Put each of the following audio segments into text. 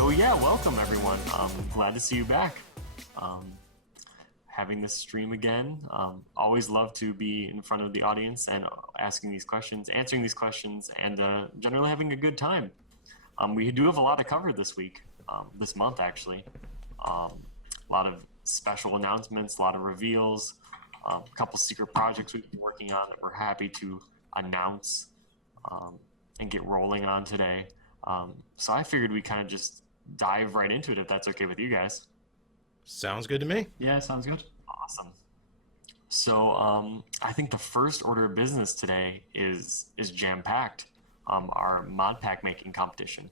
So yeah, welcome everyone. Glad to see you back. Having this stream again. Always love to be in front of the audience and asking these questions, answering these questions, and generally having a good time. We do have a lot to cover this week, this month actually. A lot of special announcements, a lot of reveals, a couple secret projects we've been working on that we're happy to announce and get rolling on today. So I figured we kind of just dive right into it if that's okay with you guys. Sounds good to me. Yeah, sounds good. Awesome. So I think the first order of business today is jam-packed. Our Modpack making competition.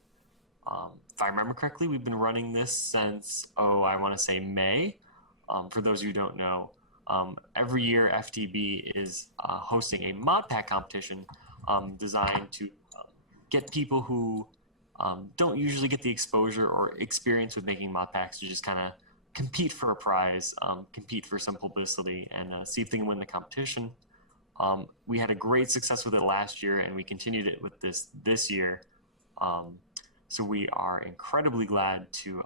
If I remember correctly, we've been running this since, I want to say May. For those who don't know, every year FTB is hosting a Modpack competition designed to get people who don't usually get the exposure or experience with making Modpacks to just kind of compete for a prize, compete for some publicity, and see if they can win the competition. We had a great success with it last year, and we continued it with this year. So we are incredibly glad to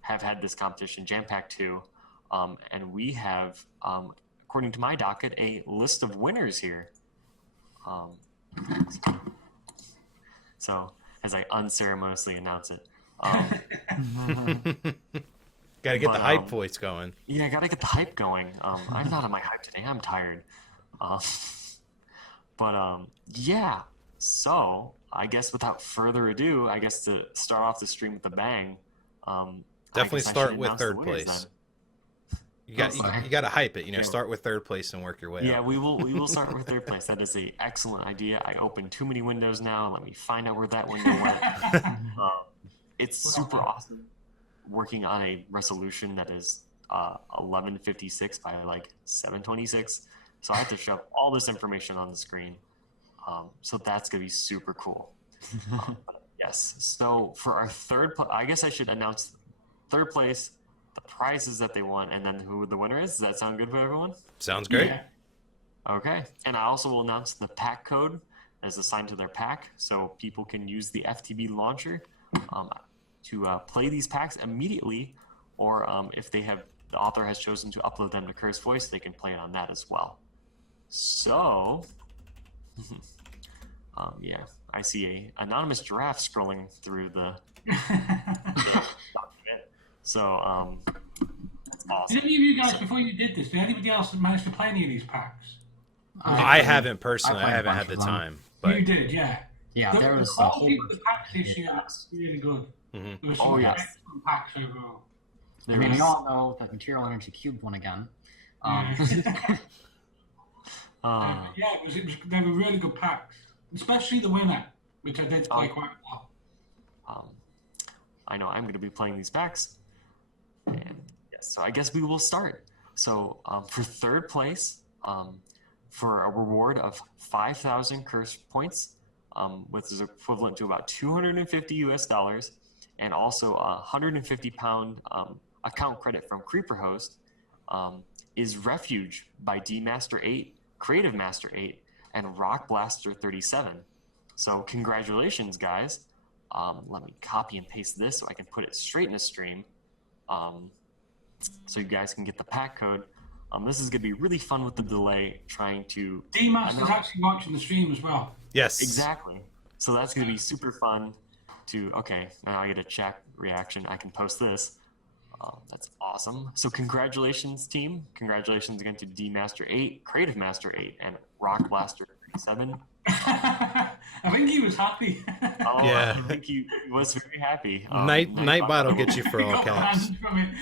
have had this competition, Jam-Pack 2, and we have, according to my docket, a list of winners here. So as I unceremoniously announce it. Gotta get the hype voice going. Yeah, gotta get the hype going. I'm not on my hype today. I'm tired. Yeah. So I guess without further ado, I guess to start off the stream with a bang. Definitely start with third place. You got to hype it. Yeah. Start with third place and work your way up. Yeah, we will start with third place. That is an excellent idea. I opened too many windows now. Let me find out where that window went. It's super awesome. Working on a resolution that is 1156 by like 726, so I have to shove all this information on the screen. So that's gonna be super cool. Yes. So for our I guess I should announce third place, the prizes that they won, and then who the winner is. Does that sound good for everyone? Sounds great. Yeah. Okay. And I also will announce the pack code as assigned to their pack, so people can use the FTB launcher to play these packs immediately, or if the author has chosen to upload them to Curse Voice, they can play it on that as well. So, yeah, I see a anonymous giraffe scrolling through the document. So, that's awesome. Did any of you guys, before you did this, did anybody else manage to play any of these packs? I haven't personally. I played a haven't bunch had the of them. time. But You did, yeah. Yeah, there was a all whole the bunch of packs this year are really good. Mhm. There were Oh, some yes. excellent packs overall. I mean, we all know that Material Energy Cube won again. Yeah, they were really good packs, especially the winner, which I did play quite well. I know I'm going to be playing these packs. And yes, so I guess we will start. So for third place, for a reward of 5,000 curse points, which is equivalent to about $250 US, and also a 150 pound account credit from Creeper Host, is Refuge by D Master 8, Creative Master 8, and Rock Blaster 37. So congratulations, guys. Let me copy and paste this so I can put it straight in the stream, so you guys can get the pack code. This is going to be really fun with the delay, trying to... D-Master's actually watching the stream as well. yes, Exactly. So that's going to be super fun to... Okay, now I get a chat reaction. I can post this. That's awesome. So congratulations, team. Congratulations again to D-Master 8, Creative Master 8, and Rock Blaster 37. I think he was happy. Oh, Yeah. I think he was very happy. Nightbot will get you for all Got caps. banned from it.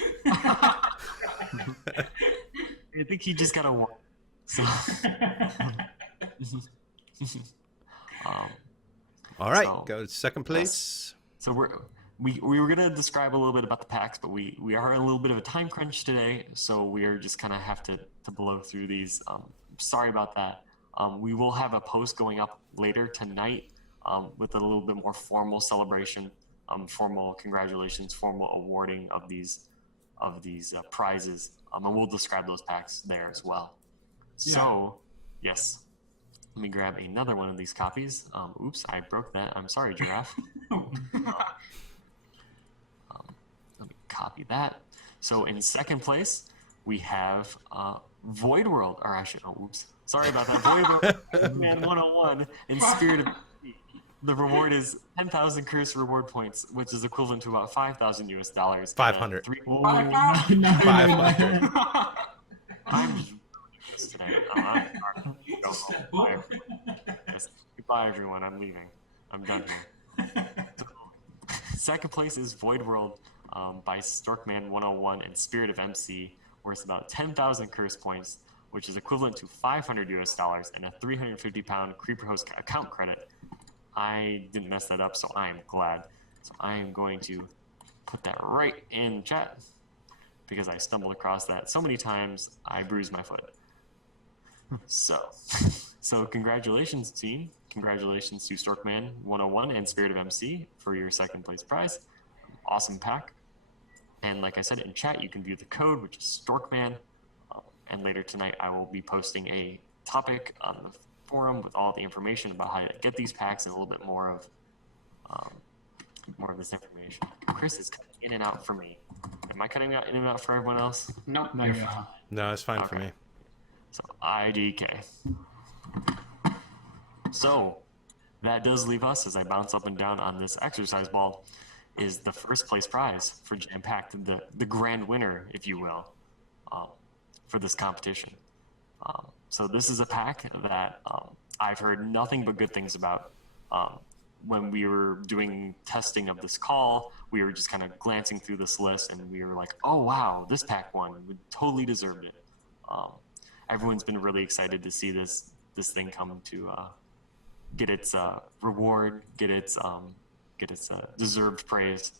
I think he just got a one. So, All right, So, go to second place. so we were gonna describe a little bit about the packs, but we are in a little bit of a time crunch today, so we are just kind of have to blow through these. Sorry about that. We will have a post going up later tonight with a little bit more formal celebration, formal congratulations, formal awarding of these prizes, and we'll describe those packs there as well. So, yes, let me grab another one of these copies. Oops, I broke that. I'm sorry, Giraffe. copy that. So in second place, we have Void World, or I should, oh, oops, sorry about that. Void World Man 101 in Spirit of MC. The reward is 10,000 curse reward points, which is equivalent to about 5,000 US dollars. 500. No. 500. I'm just this today. I'm sorry. Yes. Goodbye, everyone. I'm leaving. I'm done here. Second place is Void World by Storkman 101 and Spirit of MC, worth about 10,000 curse points, which is equivalent to 500 US dollars and a 350-pound Creeper Host account credit. I didn't mess that up, so I am glad. So I am going to put that right in chat because I stumbled across that so many times I bruised my foot. So congratulations, team. Congratulations to Storkman 101 and Spirit of MC for your second place prize. Awesome pack. And like I said, in chat, you can view the code, which is Storkman. And later tonight, I will be posting a topic on the forum with all the information about how to get these packs and a little bit more of this information. Chris is cutting in and out for me. Am I cutting out in and out for everyone else? Nope, no, you're fine. No, it's fine for me. So IDK. So that does leave us, as I bounce up and down on this exercise ball, is the first place prize for Jam Packed, the grand winner, if you will, for this competition. So this is a pack that I've heard nothing but good things about. When we were doing testing of this call, we were just kind of glancing through this list, and we were like, oh, wow, this pack won. We totally deserved it. Everyone's been really excited to see this thing come to get its reward, get its deserved praise.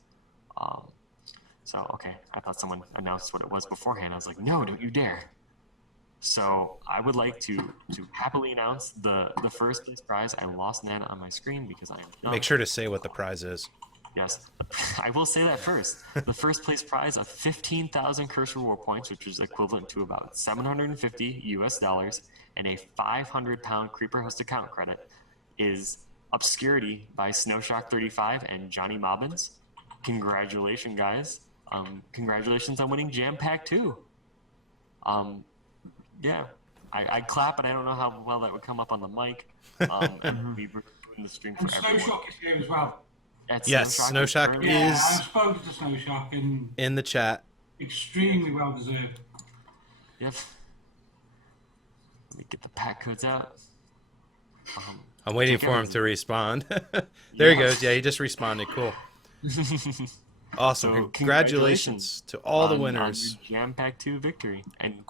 So, okay, I thought someone announced what it was beforehand. I was like, no, don't you dare. So I would like to happily announce the first place prize. I lost Nana on my screen because I am dumb. Make sure to say what the prize is. Yes, I will say that first. The first place prize of 15,000 curse reward points, which is equivalent to about 750 US dollars, and a 500-pound Creeper Host account credit, is Obscurity by Snowshock35 and Johnny Mobbins. Congratulations, guys. Congratulations on winning Jam Pack 2. Yeah, I clap, and I don't know how well that would come up on the mic. And we were doing the stream for And everyone. Snowshock is here as well. Yes, Snowshock Yeah, is I've spoken to Snowshock and in the chat. extremely well deserved. Yep. Let me get the pack codes out. I'm waiting for him to respond. There he goes. Yeah, he just responded. Cool. Awesome. So, congratulations to all the winners. On your Jam Pack 2 victory. And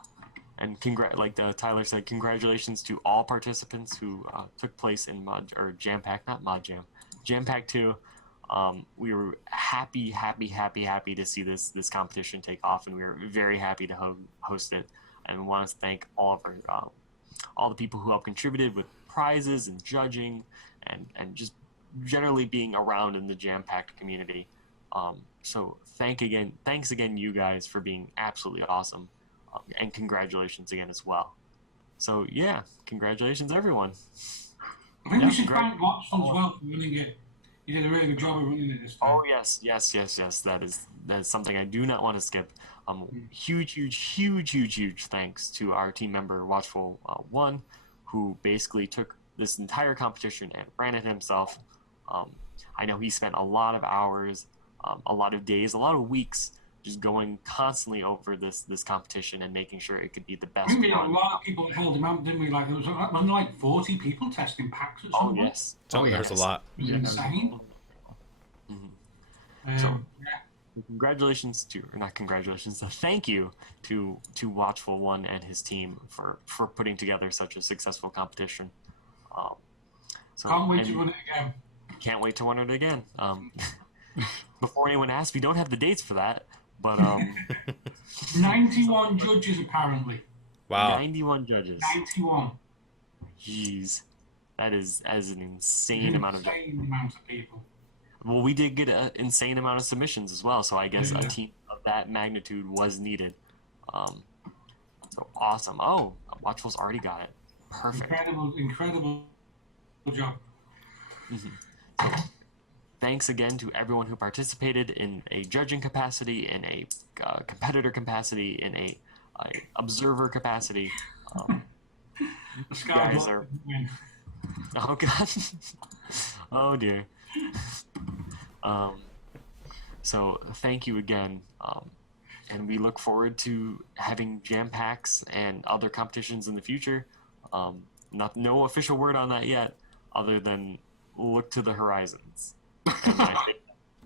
like Tyler said, congratulations to all participants who took place in Jam Pack, not Mod Jam, Jam Pack 2. We were happy to see this competition take off, and we were very happy to host it. And we want to thank all the people who helped contributed with prizes and judging, and just generally being around in the Jam Packed community. So thanks again, you guys, for being absolutely awesome, and congratulations again as well. So yeah, congratulations everyone. I think we should thank Watson as well for running it. He did a really good job of running it this time. Oh yes. That is something I do not want to skip. Huge thanks to our team member Watchful One, who basically took this entire competition and ran it himself. I know he spent a lot of hours, a lot of days, a lot of weeks just going constantly over this competition and making sure it could be the best. I think we had a lot of people that held him out, didn't we? Like there was like 40 people testing packs at some point. Yes. There's a lot. It was insane. So, congratulations thank you to Watchful One and his team for putting together such a successful competition. Can't wait to run it again. Can't wait to run it again. Before anyone asks, we don't have the dates for that, but 91 judges apparently. Wow. 91 judges. 91. Jeez, that is an insane amount of people. Well, we did get an insane amount of submissions as well, so I guess a team of that magnitude was needed. So awesome. Oh, Watchful's already got it. Perfect. Incredible job. Mm-hmm. thanks again to everyone who participated in a judging capacity, in a competitor capacity, in a observer capacity. You guys are. Oh god. Oh dear. So thank you again, and we look forward to having jam packs and other competitions in the future. No official word on that yet, other than look to the horizons.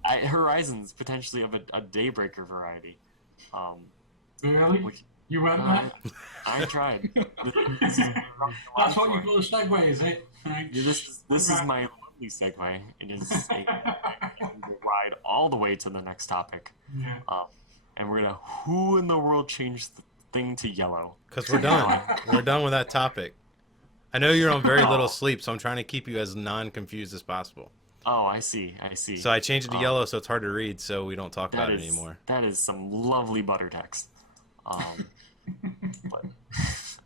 And horizons potentially of a Daybreaker variety. Really? You went there? I tried. That's what you call a segue, is it? This is my lovely segue. It is a ride all the way to the next topic. Yeah. And we're gonna who in the world changed the thing to yellow? Because we're done. We're done with that topic. I know you're on very little sleep, so I'm trying to keep you as non-confused as possible. Oh, I see. So I changed it to yellow so it's hard to read, so we don't talk about it anymore. That is some lovely butter text. But,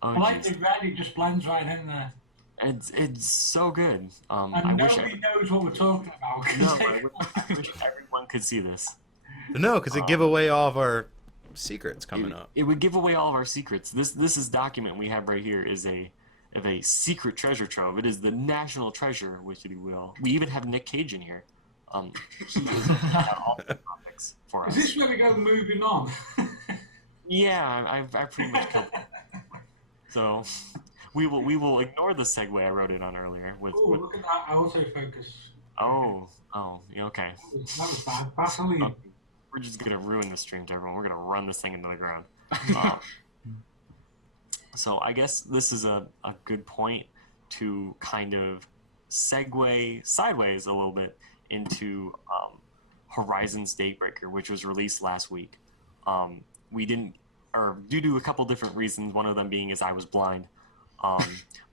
I like the red, it just blends right in there. It's so good. And I nobody knows what we're talking about. No, I wish everyone could see this. No, because it give away all of our secrets coming up. It would give away all of our secrets. This is document we have right here is a secret treasure trove. It is the national treasure, which you will. We even have Nick Cage in here. He has all the topics for us. Is this where we go moving on? Yeah, I've pretty much killed it. So we will ignore the segue I wrote it on earlier. Look at that autofocus. Oh, okay. That was bad. Vaseline. Okay. We're just gonna ruin the stream to everyone. We're gonna run this thing into the ground. So I guess this is a good point to kind of segue sideways a little bit into Horizon's Daybreaker, which was released last week. We didn't, or due to a couple different reasons, one of them being is I was blind.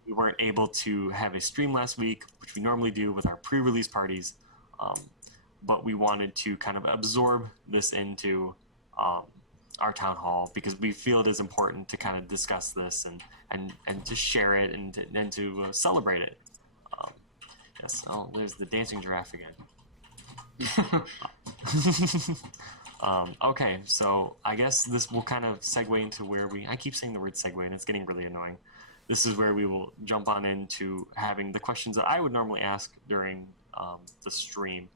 We weren't able to have a stream last week, which we normally do with our pre-release parties. But we wanted to kind of absorb this into our town hall because we feel it is important to kind of discuss this and to share it and to celebrate it. Yes. Oh, there's the dancing giraffe again. Okay, so I guess this will kind of segue into where I keep saying the word segue and it's getting really annoying. This is where we will jump on into having the questions that I would normally ask during the stream.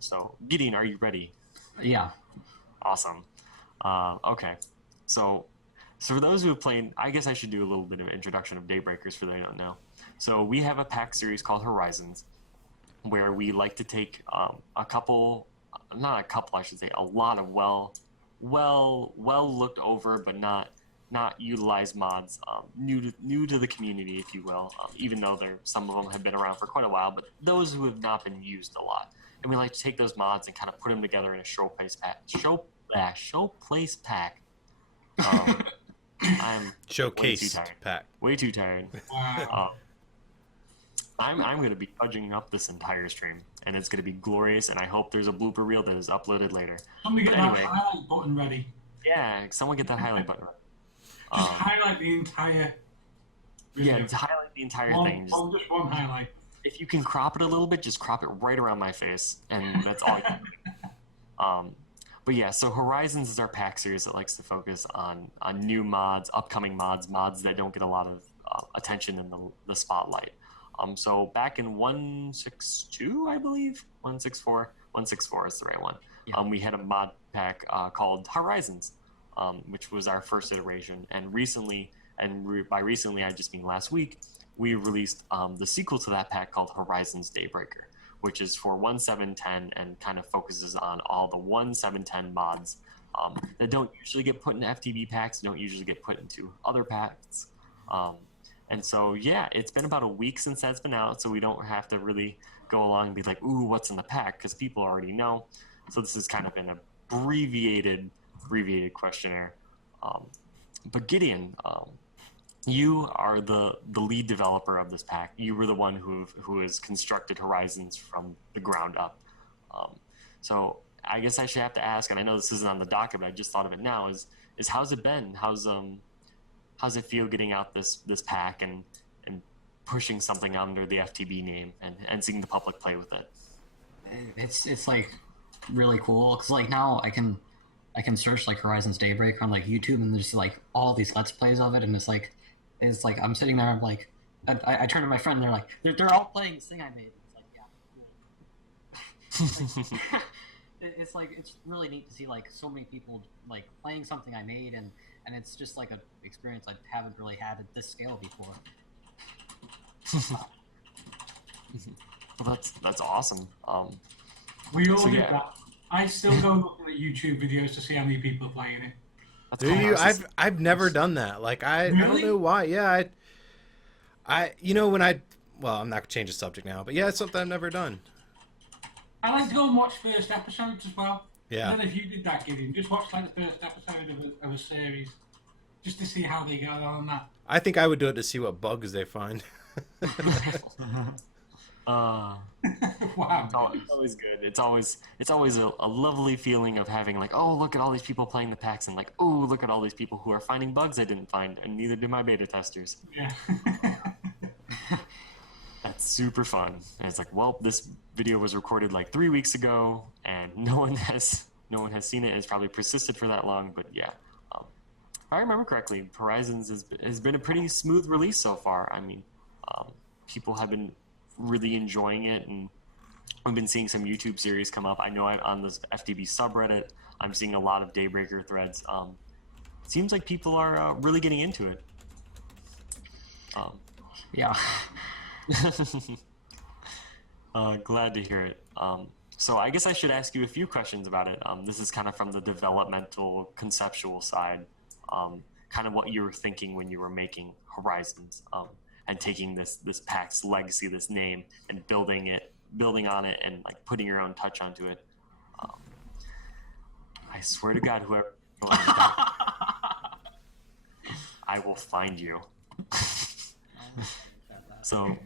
So Gideon, are you ready? Yeah. Awesome. Okay, so for those who have played, I guess I should do a little bit of introduction of Daybreakers for those who don't know. So we have a pack series called Horizons, where we like to take a couple, not a couple, I should say, a lot of well looked over, but not utilized mods, new to the community, if you will. Even though some of them have been around for quite a while, but those who have not been used a lot, and we like to take those mods and kind of put them together in a showplace pack. I'm Showcase pack. Way too tired. Wow. I'm going to be fudging up this entire stream, and it's going to be glorious, and I hope there's a blooper reel that is uploaded later. Somebody get that highlight button ready. Yeah, someone get that highlight button ready. Just highlight the entire video. Yeah, to highlight the entire thing. Just one highlight. If you can crop it a little bit, just crop it right around my face, and that's all you can do. But yeah, so Horizons is our pack series that likes to focus on new mods, upcoming mods that don't get a lot of attention in the spotlight. So back in 1.6.2, I believe, 1.6.4 is the right one. Yeah. We had a mod pack called Horizons, which was our first iteration. And recently, by recently I just mean last week, we released the sequel to that pack called Horizons Daybreaker, which is for 1.7.10 and kind of focuses on all the 1.7.10 mods that don't usually get put in FTB packs, don't usually get put into other packs. And so, yeah, it's been about a week since that's been out, so we don't have to really go along and be like, ooh, what's in the pack? Because people already know. So this is kind of an abbreviated questionnaire. But Gideon, you are the lead developer of this pack. You were the one who has constructed Horizons from the ground up. So I guess I should have to ask, and I know this isn't on the docket, but I just thought of it now, is how's it been? How's it feel getting out this pack and pushing something under the FTB name and seeing the public play with it? it's like really cool because like now I can search like Horizon's Daybreaker on like YouTube and there's like all these let's plays of it and it's like I'm sitting there I'm like I turn to my friend and they're like they're all playing this thing I made. It's like yeah, cool. Like, it's like it's really neat to see like so many people like playing something I made and it's just like a experience I haven't really had at this scale before. Well, that's awesome. We all So do yeah, that. I still go looking at YouTube videos to see how many people are playing it. that's Do kind of you? nice. I've never done that. Like I don't know Really? why. Yeah, I you know when I well I'm not gonna change the subject now, but yeah, it's something I've never done. I like to go and watch first episodes as well. I Yeah, don't know if you did that, Gideon. Just watch like the first episode of a series, just to see how they go on that. I think I would do it to see what bugs they find. uh, Wow. it's always good. It's always a lovely feeling of having like, oh, look at all these people playing the packs, and like, oh, look at all these people who are finding bugs I didn't find, and neither did my beta testers. Yeah. That's super fun. And it's like, well, this video was recorded like 3 weeks ago, and no one has seen it. It's probably persisted for that long, but yeah. If I remember correctly, Horizons has been a pretty smooth release so far. I mean, people have been really enjoying it, and we've been seeing some YouTube series come up. I know on this FTB subreddit, I'm seeing a lot of Daybreaker threads. It seems like people are really getting into it. Um, Yeah. Glad to hear it. So I guess I should ask you a few questions about it. This is kind of from the developmental, conceptual side. Kind of what you were thinking when you were making Horizons, and taking this pack's legacy, this name, and building on it, and like putting your own touch onto it. Um, I swear to God, whoever I will find you. So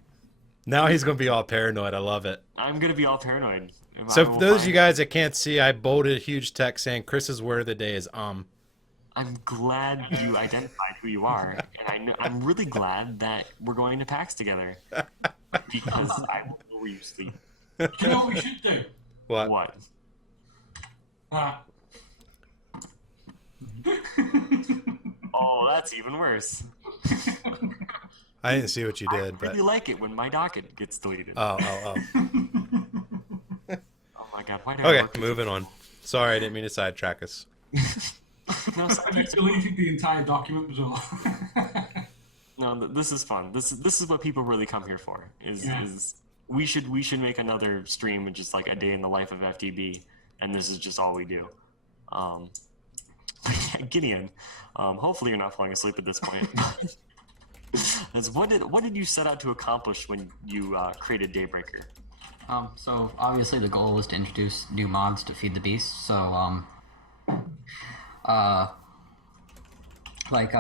Now he's gonna be all paranoid. I love it. I'm gonna be all paranoid. So I for will those of you find. guys that can't see, I bolded a huge text saying Chris's word of the day is I'm glad you identified who you are, and I'm really glad that we're going to PAX together because I will know where you sleep. Do you know what we should do? What? What? Oh, that's even worse. I didn't see what you I did, but really like it when my docket gets deleted. oh. Oh my God, why did I Okay, work with moving on. Sorry, I didn't mean to sidetrack us. you? No, I sorry. just deleted the entire document was all. No, this is fun. This is what people really come here for. Yeah. Is we should make another stream and just like a day in the life of FTB, and this is just all we do. Um, Gideon, hopefully you're not falling asleep at this point. What did you set out to accomplish when you created Daybreaker? So obviously the goal was to introduce new mods to feed the beast. So uh, like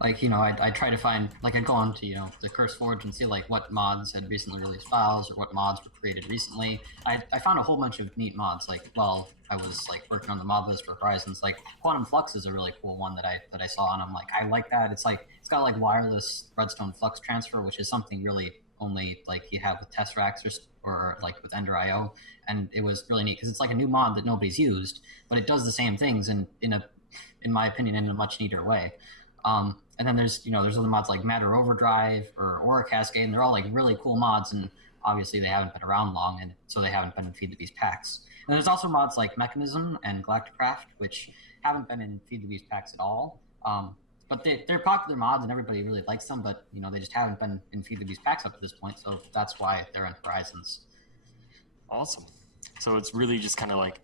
like I try to find like I'd go on to the Curse Forge and see like what mods had recently released files or what mods were created recently. I found a whole bunch of neat mods like while I was like working on the mod list for Horizons. Like Quantum Flux is a really cool one that I saw and I'm like I like that. It's like it's got like wireless redstone flux transfer, which is something really only like you have with Tesseracts or like with Ender IO, and it was really neat because it's like a new mod that nobody's used, but it does the same things in my opinion, in a much neater way. And then there's other mods like Matter Overdrive or Aura Cascade, and they're all like really cool mods, and obviously they haven't been around long, and so they haven't been in Feed the Beast packs. And there's also mods like Mechanism and Galacticraft, which haven't been in Feed the Beast packs at all. But they're popular mods, and everybody really likes them, but they just haven't been in Feed the Beast packs up to this point, so that's why they're in Horizons. Awesome. So it's really just kind of like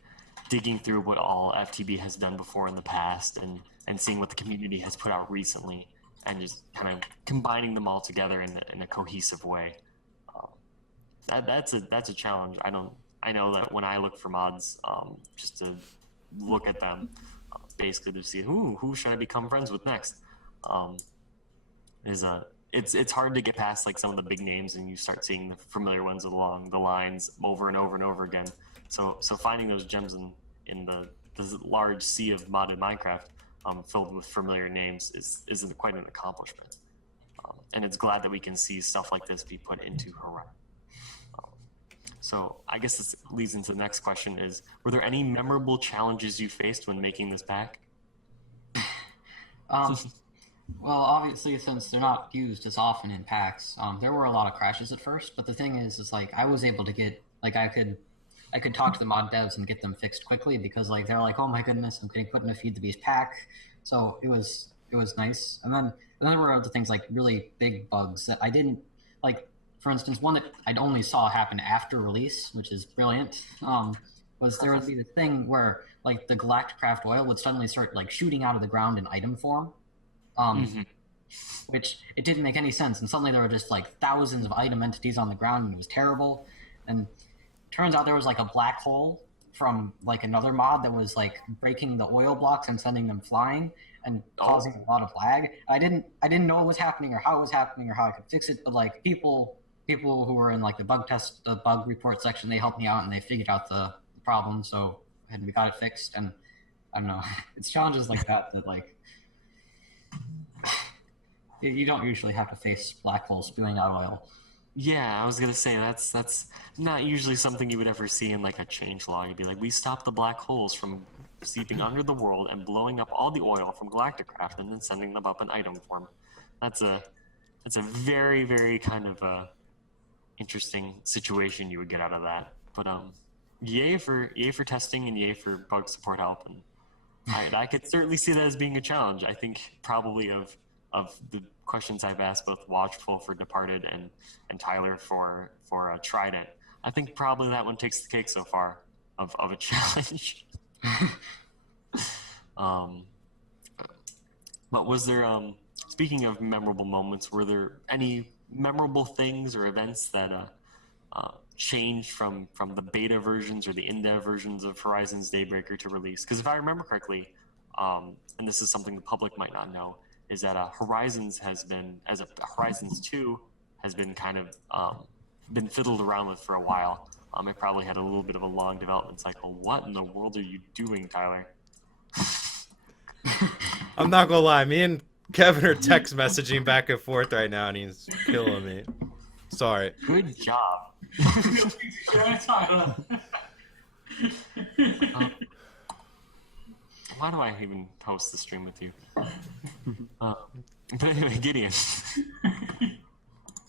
digging through what all FTB has done before in the past, and seeing what the community has put out recently, and just kind of combining them all together in a cohesive way. That's a challenge. I know that when I look for mods, just to look at them, basically to see who should I become friends with next, it's hard to get past like some of the big names, and you start seeing the familiar ones along the lines over and over and over again. So finding those gems in the large sea of modded Minecraft, filled with familiar names is quite an accomplishment. And it's glad that we can see stuff like this be put into Horizon. So I guess this leads into the next question: is were there any memorable challenges you faced when making this pack? Um, well, obviously, since they're not used as often in packs, there were a lot of crashes at first. But the thing is like I was able to get like I could talk to the mod devs and get them fixed quickly because like they're like, oh my goodness, I'm getting put in a feed the beast pack, so it was nice. And then there were other things like really big bugs that I didn't like. For instance, one that I only saw happen after release, which is brilliant. Was there would be the thing where like the Galacticraft oil would suddenly start like shooting out of the ground in item form, um, which it didn't make any sense. And suddenly there were just like thousands of item entities on the ground, and it was terrible. And turns out there was like a black hole from like another mod that was like breaking the oil blocks and sending them flying and causing a lot of lag. I didn't know what was happening or how it was happening or how I could fix it, but like people who were in like the bug report section, they helped me out and they figured out the problem, so and we got it fixed. And I don't know, it's challenges like that that like you don't usually have to face black holes spewing out oil. Yeah, I was gonna say that's not usually something you would ever see in like a change log. You'd be like, we stopped the black holes from seeping under the world and blowing up all the oil from Galacticraft and then sending them up in item form. That's a very, very kind of interesting situation you would get out of that. But yay for testing and yay for bug support help, and I could certainly see that as being a challenge. I think probably of the questions I've asked both Watchful for Departed and Tyler for Trident, I think probably that one takes the cake so far of a challenge. But was there speaking of memorable moments, were there any memorable things or events that changed from the beta versions or the in-dev versions of Horizon's Daybreaker to release? Because if I remember correctly, and this is something the public might not know, is that Horizons 2 has been kind of been fiddled around with for a while. It probably had a little bit of a long development cycle. What in the world are you doing, Tyler? I'm not gonna lie, me and Kevin are text messaging back and forth right now, and he's killing me. Sorry. Good job. Why do I even host the stream with you? But anyway, Gideon.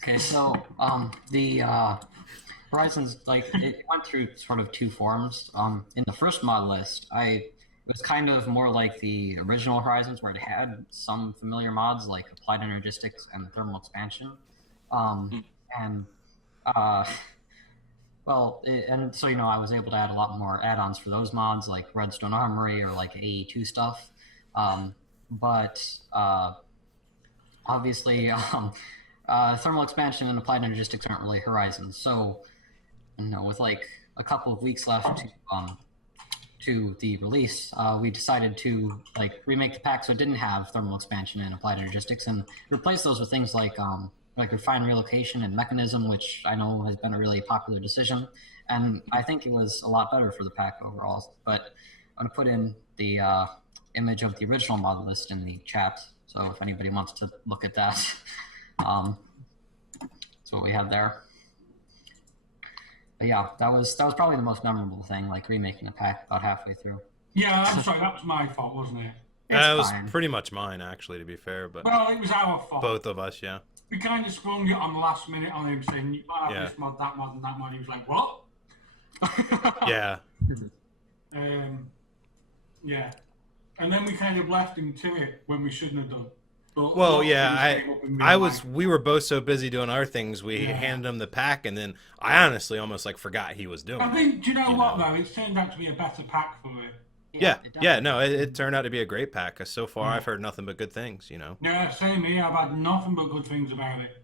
Okay, so the Horizons, like it went through sort of two forms. In the first mod list, it was kind of more like the original Horizons, where it had some familiar mods like Applied Energistics and Thermal Expansion, and and so I was able to add a lot more add-ons for those mods like Redstone Armory or like AE2 stuff, but obviously Thermal Expansion and Applied Energistics aren't really Horizons. So with like a couple of weeks left to the release, we decided to like remake the pack so it didn't have Thermal Expansion and Applied Energistics and replace those with things like Refined Relocation and Mechanism, which I know has been a really popular decision, and I think it was a lot better for the pack overall. But I'm going to put in the image of the original mod list in the chat, so if anybody wants to look at that, that's what we have there. But yeah, that was probably the most memorable thing, like remaking the pack about halfway through. Yeah, I'm sorry, that was my fault, wasn't it? That was pretty much mine, actually, to be fair. But well, it was our fault. Both of us, yeah. We kind of sprung it on the last minute on him, saying you might have this mod, that mod, and that mod. He was like, "What?" Yeah. Yeah, and then we kind of left him to it when we shouldn't have done. But well, yeah, we were both so busy doing our things, we handed him the pack, and then I honestly almost like forgot he was doing it. I think, do you know what though? It's turned out to be a better pack for it. It turned out to be a great pack. Cause so far, I've heard nothing but good things. Yeah, same here. I've had nothing but good things about it.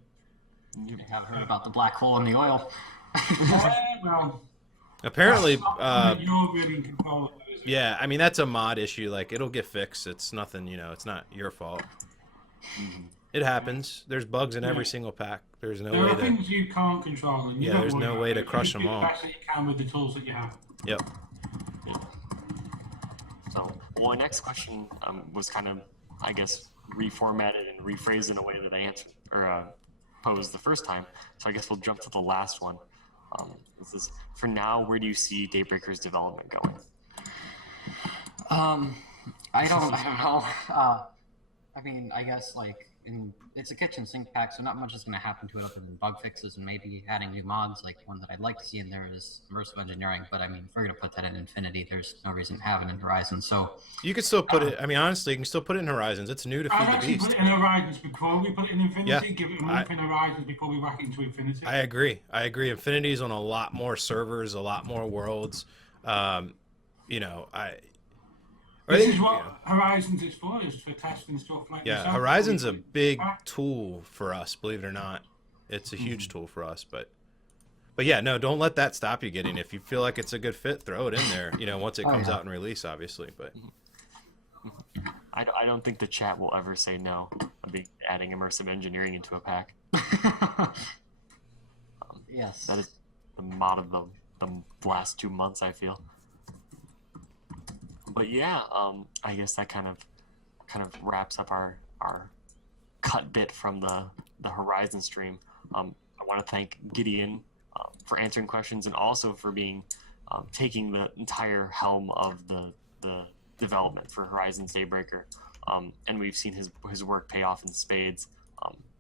You haven't heard about the black hole in the oil. Well, apparently, you're really in control of it, isn't it? Yeah, I mean that's a mod issue. Like it'll get fixed. It's nothing. It's not your fault. It happens. There's bugs in every single pack. There's no way there are things you can't control. And there's no way to crush them all. You do the best that you can with the tools that you have. Yep. So, well, my next question was kind of, I guess, reformatted and rephrased in a way that I answered or posed the first time. So I guess we'll jump to the last one. This is for now. Where do you see Daybreaker's development going? I don't know. I mean, I guess like it's a kitchen sink pack, so not much is going to happen to it other than bug fixes and maybe adding new mods. Like one that I'd like to see in there is immersive engineering, but I mean, if we're going to put that in Infinity, there's no reason to have it in Horizon. So You could still put it. I mean, honestly, you can still put it in Horizons. It's new to I'd feed the actually beast. put it in Horizons before we put it in Infinity. Yeah, Give it a month in Horizons before we whack it into Infinity. I agree. I agree. Infinity's on a lot more servers, a lot more worlds. You know, This is what Horizons is for testing stuff like this. Yeah, Horizon's a big tool for us, believe it or not. It's a huge tool for us, but yeah, no, don't let that stop you getting. If you feel like it's a good fit, throw it in there. You know, once it comes out in release, obviously. But I don't think the chat will ever say no. I'll be adding immersive engineering into a pack. yes, That is the mod of the last 2 months, I feel. But yeah, I guess that kind of wraps up our cut bit from the Horizon stream. I want to thank Gideon for answering questions and also for being taking the entire helm of the development for Horizon's Daybreaker. And we've seen his work pay off in spades.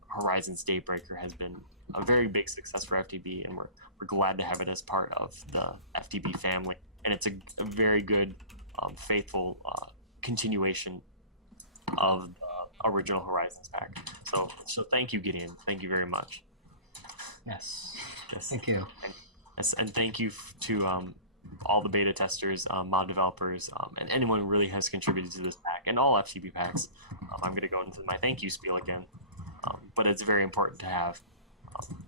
Horizon's Daybreaker has been a very big success for FTB, and we're glad to have it as part of the FTB family. And it's a very good, faithful continuation of the original Horizons pack. So thank you, Gideon. Thank you very much. yes, thank you. And thank you to all the beta testers, mod developers, and anyone who really has contributed to this pack and all FTB packs. I'm going to go into my thank you spiel again, but it's very important to have.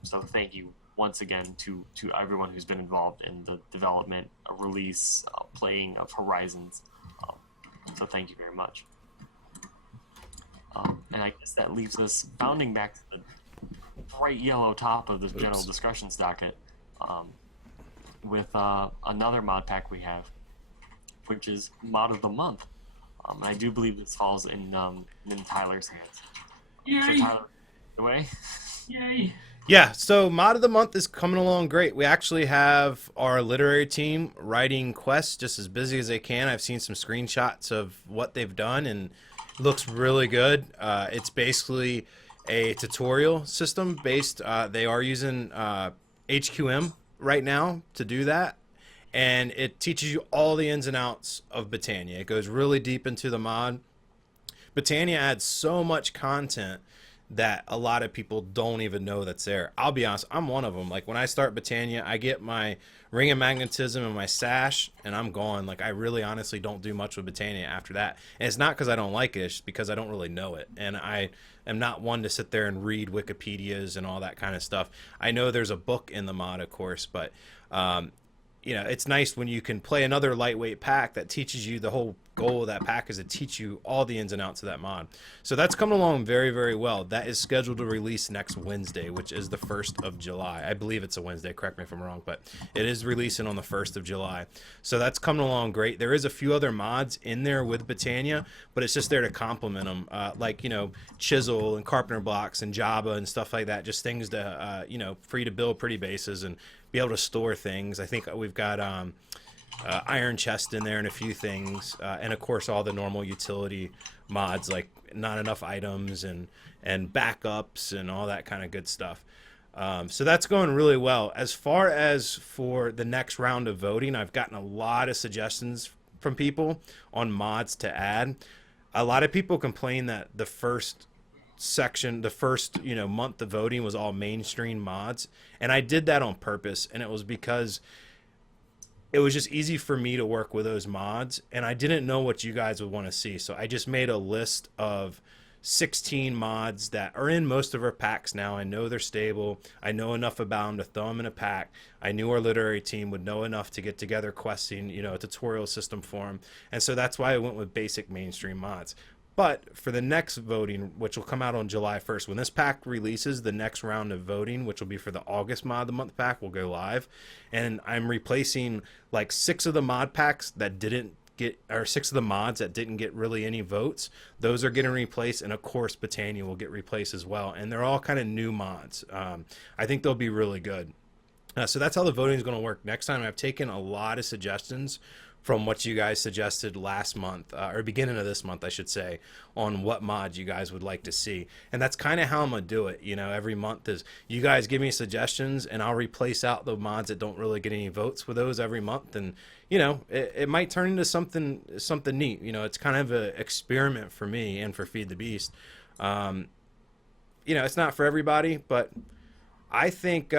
So thank you once again to everyone who's been involved in the development, release, playing of Horizons. So thank you very much. And I guess that leaves us bounding back to the bright yellow top of the general discussions docket with another mod pack we have, which is Mod of the Month. I do believe this falls in Tyler's hands. Yay! So Tyler, away. Yay! yeah, so Mod of the Month is coming along great. We actually have our literary team writing quests just as busy as they can. I've seen some screenshots of what they've done, and it looks really good. It's basically a tutorial system based. They are using HQM right now to do that, and it teaches you all the ins and outs of Britannia. It goes really deep into the mod. Britannia adds so much content that a lot of people don't even know that's there. I'll be honest, I'm one of them. Like when I start Britannia, I get my Ring of Magnetism and my Sash, and I'm gone. Like I really honestly don't do much with Britannia after that. And it's not because I don't like it, it's because I don't really know it. And I am not one to sit there and read Wikipedias and all that kind of stuff. I know there's a book in the mod, of course, but you know, it's nice when you can play another lightweight pack that teaches you. The whole goal of that pack is to teach you all the ins and outs of that mod. So that's coming along very, very well. That is scheduled to release next Wednesday, which is the 1st of July. I believe it's a Wednesday. Correct me if I'm wrong, but it is releasing on the 1st of July. So that's coming along great. There is a few other mods in there with Britannia, but it's just there to complement them, like, you know, Chisel and Carpenter Blocks and Java and stuff like that. Just things to, you know, for you to build pretty bases and be able to store things. I think we've got Iron Chest in there and a few things, and of course all the normal utility mods like not enough items and backups and all that kind of good stuff. So that's going really well. As far as for the next round of voting, I've gotten a lot of suggestions from people on mods to add. A lot of people complain that the first section, the first, you know, month of voting was all mainstream mods, and I did that on purpose, and it was because it was just easy for me to work with those mods, and I didn't know what you guys would want to see, so I just made a list of 16 mods that are in most of our packs now. I know they're stable. I know enough about them to throw them in a pack. I knew our literary team would know enough to get together questing, you know, a tutorial system for them, and so that's why I went with basic mainstream mods. But for the next voting, which will come out on July 1st, when this pack releases, the next round of voting, which will be for the August Mod of the Month pack, will go live. And I'm replacing like 6 of the mod packs that didn't get, or 6 of the mods that didn't get really any votes. Those are getting replaced, and of course Britannia will get replaced as well. And they're all kind of new mods. I think they'll be really good. So that's how the voting is going to work. Next time, I've taken a lot of suggestions from what you guys suggested last month, or beginning of this month, I should say, on what mods you guys would like to see. And that's kind of how I'm going to do it. You know, every month is you guys give me suggestions and I'll replace out the mods that don't really get any votes with those every month. And, you know, it might turn into something neat. You know, it's kind of an experiment for me and for Feed the Beast. You know, it's not for everybody, but I think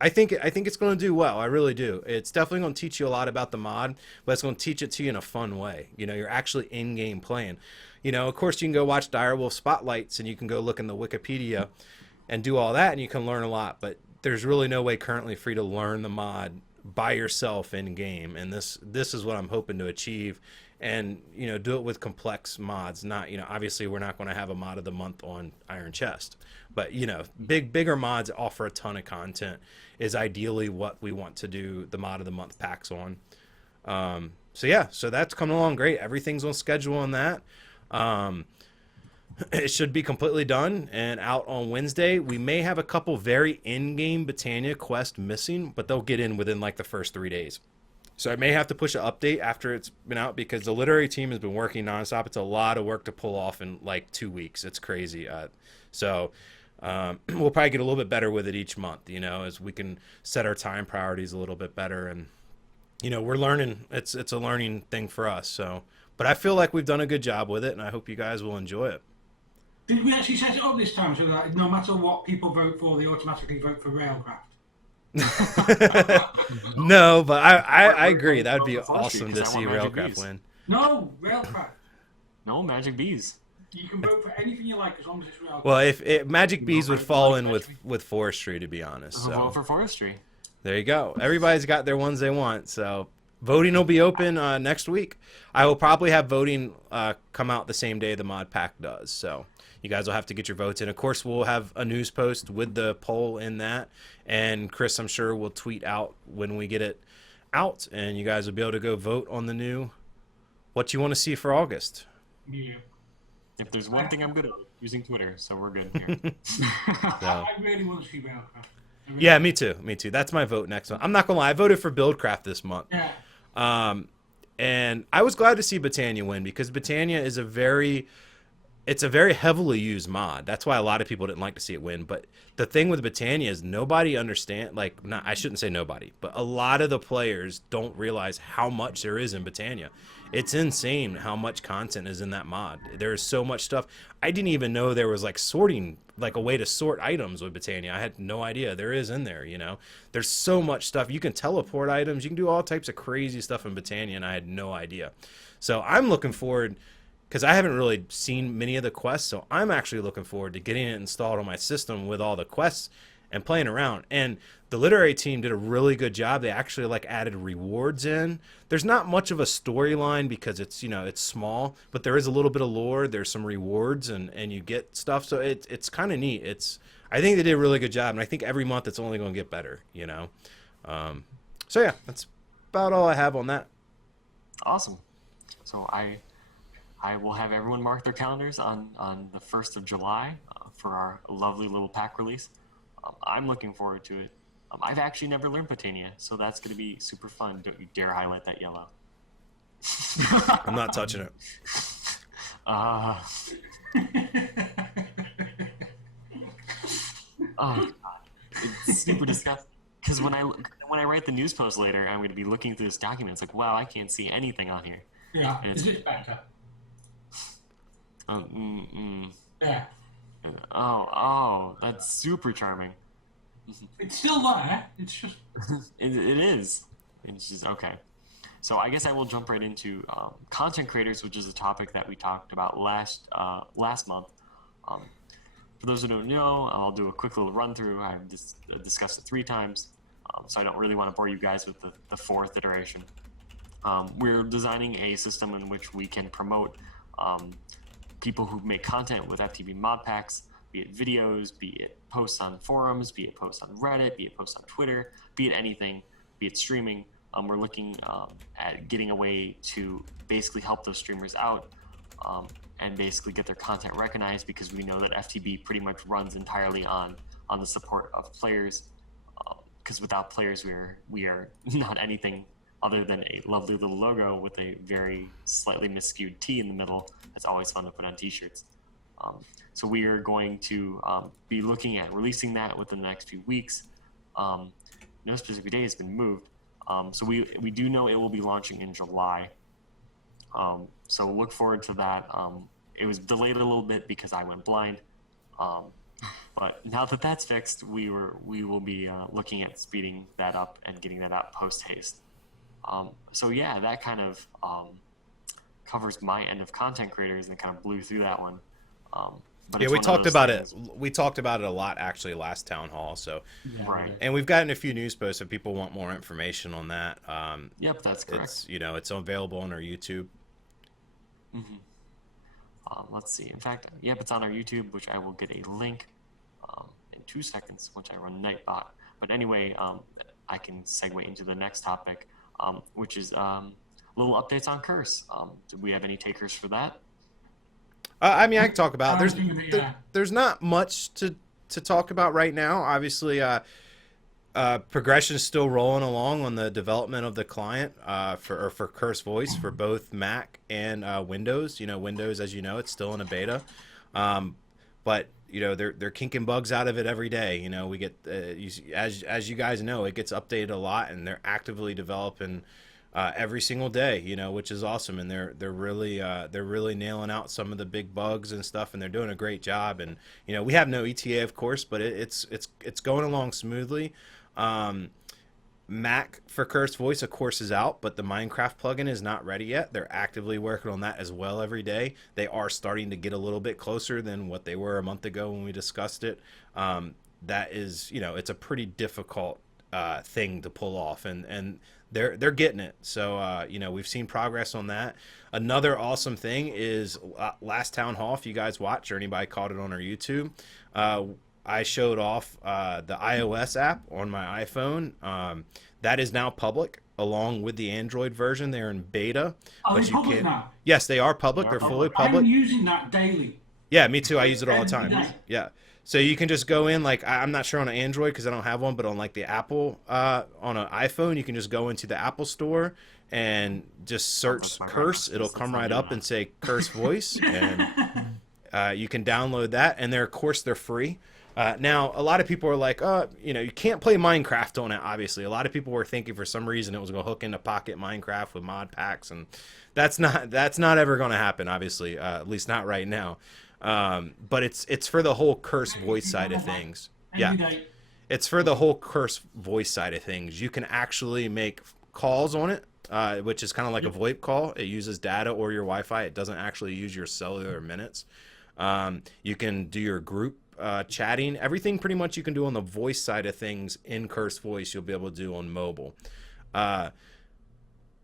I think it's going to do well. I really do. It's definitely going to teach you a lot about the mod, but it's going to teach it to you in a fun way. You know, you're actually in game playing. You know, of course, you can go watch Direwolf spotlights and you can go look in the Wikipedia and do all that, and you can learn a lot. But there's really no way currently for you to learn the mod by yourself in game, and this is what I'm hoping to achieve. And, you know, do it with complex mods. Not, you know, obviously we're not going to have a mod of the month on Iron Chest, but, you know, bigger mods offer a ton of content is ideally what we want to do the mod of the month packs on. So yeah, so that's coming along great. Everything's on schedule on that. It should be completely done and out on Wednesday. We may have a couple very in-game Britannia quest missing, but they'll get in within like the first 3 days. So I may have to push an update after it's been out because the literary team has been working nonstop. It's a lot of work to pull off in like 2 weeks. It's crazy. So we'll probably get a little bit better with it each month, you know, as we can set our time priorities a little bit better. And, you know, we're learning. It's a learning thing for us. So, but I feel like we've done a good job with it, and I hope you guys will enjoy it. Did we actually set it up this time so that no matter what people vote for, they automatically vote for Railcraft? No, but I agree. That would be awesome to see Railcraft win. No, Railcraft. No, Magic Bees. You can vote for anything you like as long as it's Railcraft. Well, if Magic Bees would fall in with Forestry, to be honest. So. Vote for Forestry. There you go. Everybody's got their ones they want. So voting will be open next week. I will probably have voting come out the same day the mod pack does. So you guys will have to get your votes in. Of course, we'll have a news post with the poll in that. And Chris, I'm sure, will tweet out when we get it out. And you guys will be able to go vote on the new what you want to see for August. Yeah. If there's one thing I'm good at, using Twitter, so we're good here. So. I really want to see Railcraft. Yeah, me too. Me too. That's my vote next month. I'm not gonna lie. I voted for Buildcraft this month. Yeah. And I was glad to see Britannia win because Britannia is a very heavily used mod. That's why a lot of people didn't like to see it win. But the thing with Britannia is nobody I shouldn't say nobody, but a lot of the players don't realize how much there is in Britannia. It's insane how much content is in that mod. There is so much stuff. I didn't even know there was like sorting, like a way to sort items with Britannia. I had no idea there is in there, you know. There's so much stuff. You can teleport items. You can do all types of crazy stuff in Britannia, and I had no idea. So I'm looking forward, because I haven't really seen many of the quests, so I'm actually looking forward to getting it installed on my system with all the quests and playing around. And the literary team did a really good job. They actually like added rewards in. There's not much of a storyline because it's, you know, it's small, but there is a little bit of lore. There's some rewards and you get stuff. So it's kind of neat. I think they did a really good job, and I think every month it's only going to get better, you know. So yeah, that's about all I have on that. Awesome. So I will have everyone mark their calendars on the 1st of July for our lovely little pack release. I'm looking forward to it. I've actually never learned Britannia, so that's going to be super fun. Don't you dare highlight that yellow. I'm not touching it. Oh, God. It's super disgusting. Because when I write the news post later, I'm going to be looking through this document. It's like, wow, I can't see anything on here. Yeah, is it better? Yeah. Oh, that's super charming. It's still there. It's just... it is. It's just, okay. So I guess I will jump right into content creators, which is a topic that we talked about last month. For those who don't know, I'll do a quick little run through. I've discussed it 3 times, so I don't really want to bore you guys with the 4th iteration. We're designing a system in which we can promote people who make content with FTB mod packs, be it videos, be it posts on forums, be it posts on Reddit, be it posts on Twitter, be it anything, be it streaming. We're looking at getting a way to basically help those streamers out and basically get their content recognized, because we know that FTB pretty much runs entirely on the support of players. because without players, we are not anything other than a lovely little logo with a very slightly miscued T in the middle. That's always fun to put on t-shirts. So we are going to be looking at releasing that within the next few weeks. No specific day has been moved. So we do know it will be launching in July. So look forward to that. It was delayed a little bit because I went blind. But now that that's fixed, we will be looking at speeding that up and getting that out post haste. So yeah, that kind of covers my end of content creators and kind of blew through that one. But yeah, we talked about it. We talked about it a lot actually last town hall. So, right. And we've gotten a few news posts if people want more information on that. Yep, that's correct. It's it's available on our YouTube. Let's see. In fact, yep, it's on our YouTube, which I will get a link in 2 seconds once I run Nightbot. But anyway, I can segue into the next topic, which is little updates on Curse. Do we have any takers for that? I mean, I can talk about it. There's not much to talk about right now. Obviously, progression is still rolling along on the development of the client for Curse Voice for both Mac and Windows. Windows, as you know, it's still in a beta, but they're kinking bugs out of it every day. We get as you guys know, it gets updated a lot, and they're actively developing every single day, which is awesome, and they're really nailing out some of the big bugs and stuff, and they're doing a great job. And we have no ETA, of course, but it's going along smoothly. Mac for Curse Voice, of course, is out, but the Minecraft plugin is not ready yet. They're actively working on that as well every day. They are starting to get a little bit closer than what they were a month ago when we discussed it. That is, it's a pretty difficult thing to pull off, and they're getting it. So we've seen progress on that. Another awesome thing is last town hall, if you guys watched or anybody caught it on our YouTube, I showed off the iOS app on my iPhone. That is now public along with the Android version. They're in beta. Are they public now? Yes, they are public. They're fully public. I'm using that daily. Yeah, me too. I use it all the time. Yeah. So you can just go in, I'm not sure on an Android because I don't have one, but on the Apple, on an iPhone, you can just go into the Apple store and just search Curse. It'll come right up and say Curse Voice, and you can download that. And of course, they're free. Now, a lot of people are like, you can't play Minecraft on it, obviously. A lot of people were thinking for some reason it was going to hook into Pocket Minecraft with mod packs, and that's not ever going to happen, obviously, at least not right now. But it's for the whole Curse voice side of things. Yeah, it's for the whole Curse voice side of things. You can actually make calls on it, which is kind of like a VoIP call. It uses data or your Wi-Fi. It doesn't actually use your cellular minutes. You can do your group chatting. Everything pretty much you can do on the voice side of things in Curse Voice, you'll be able to do on mobile.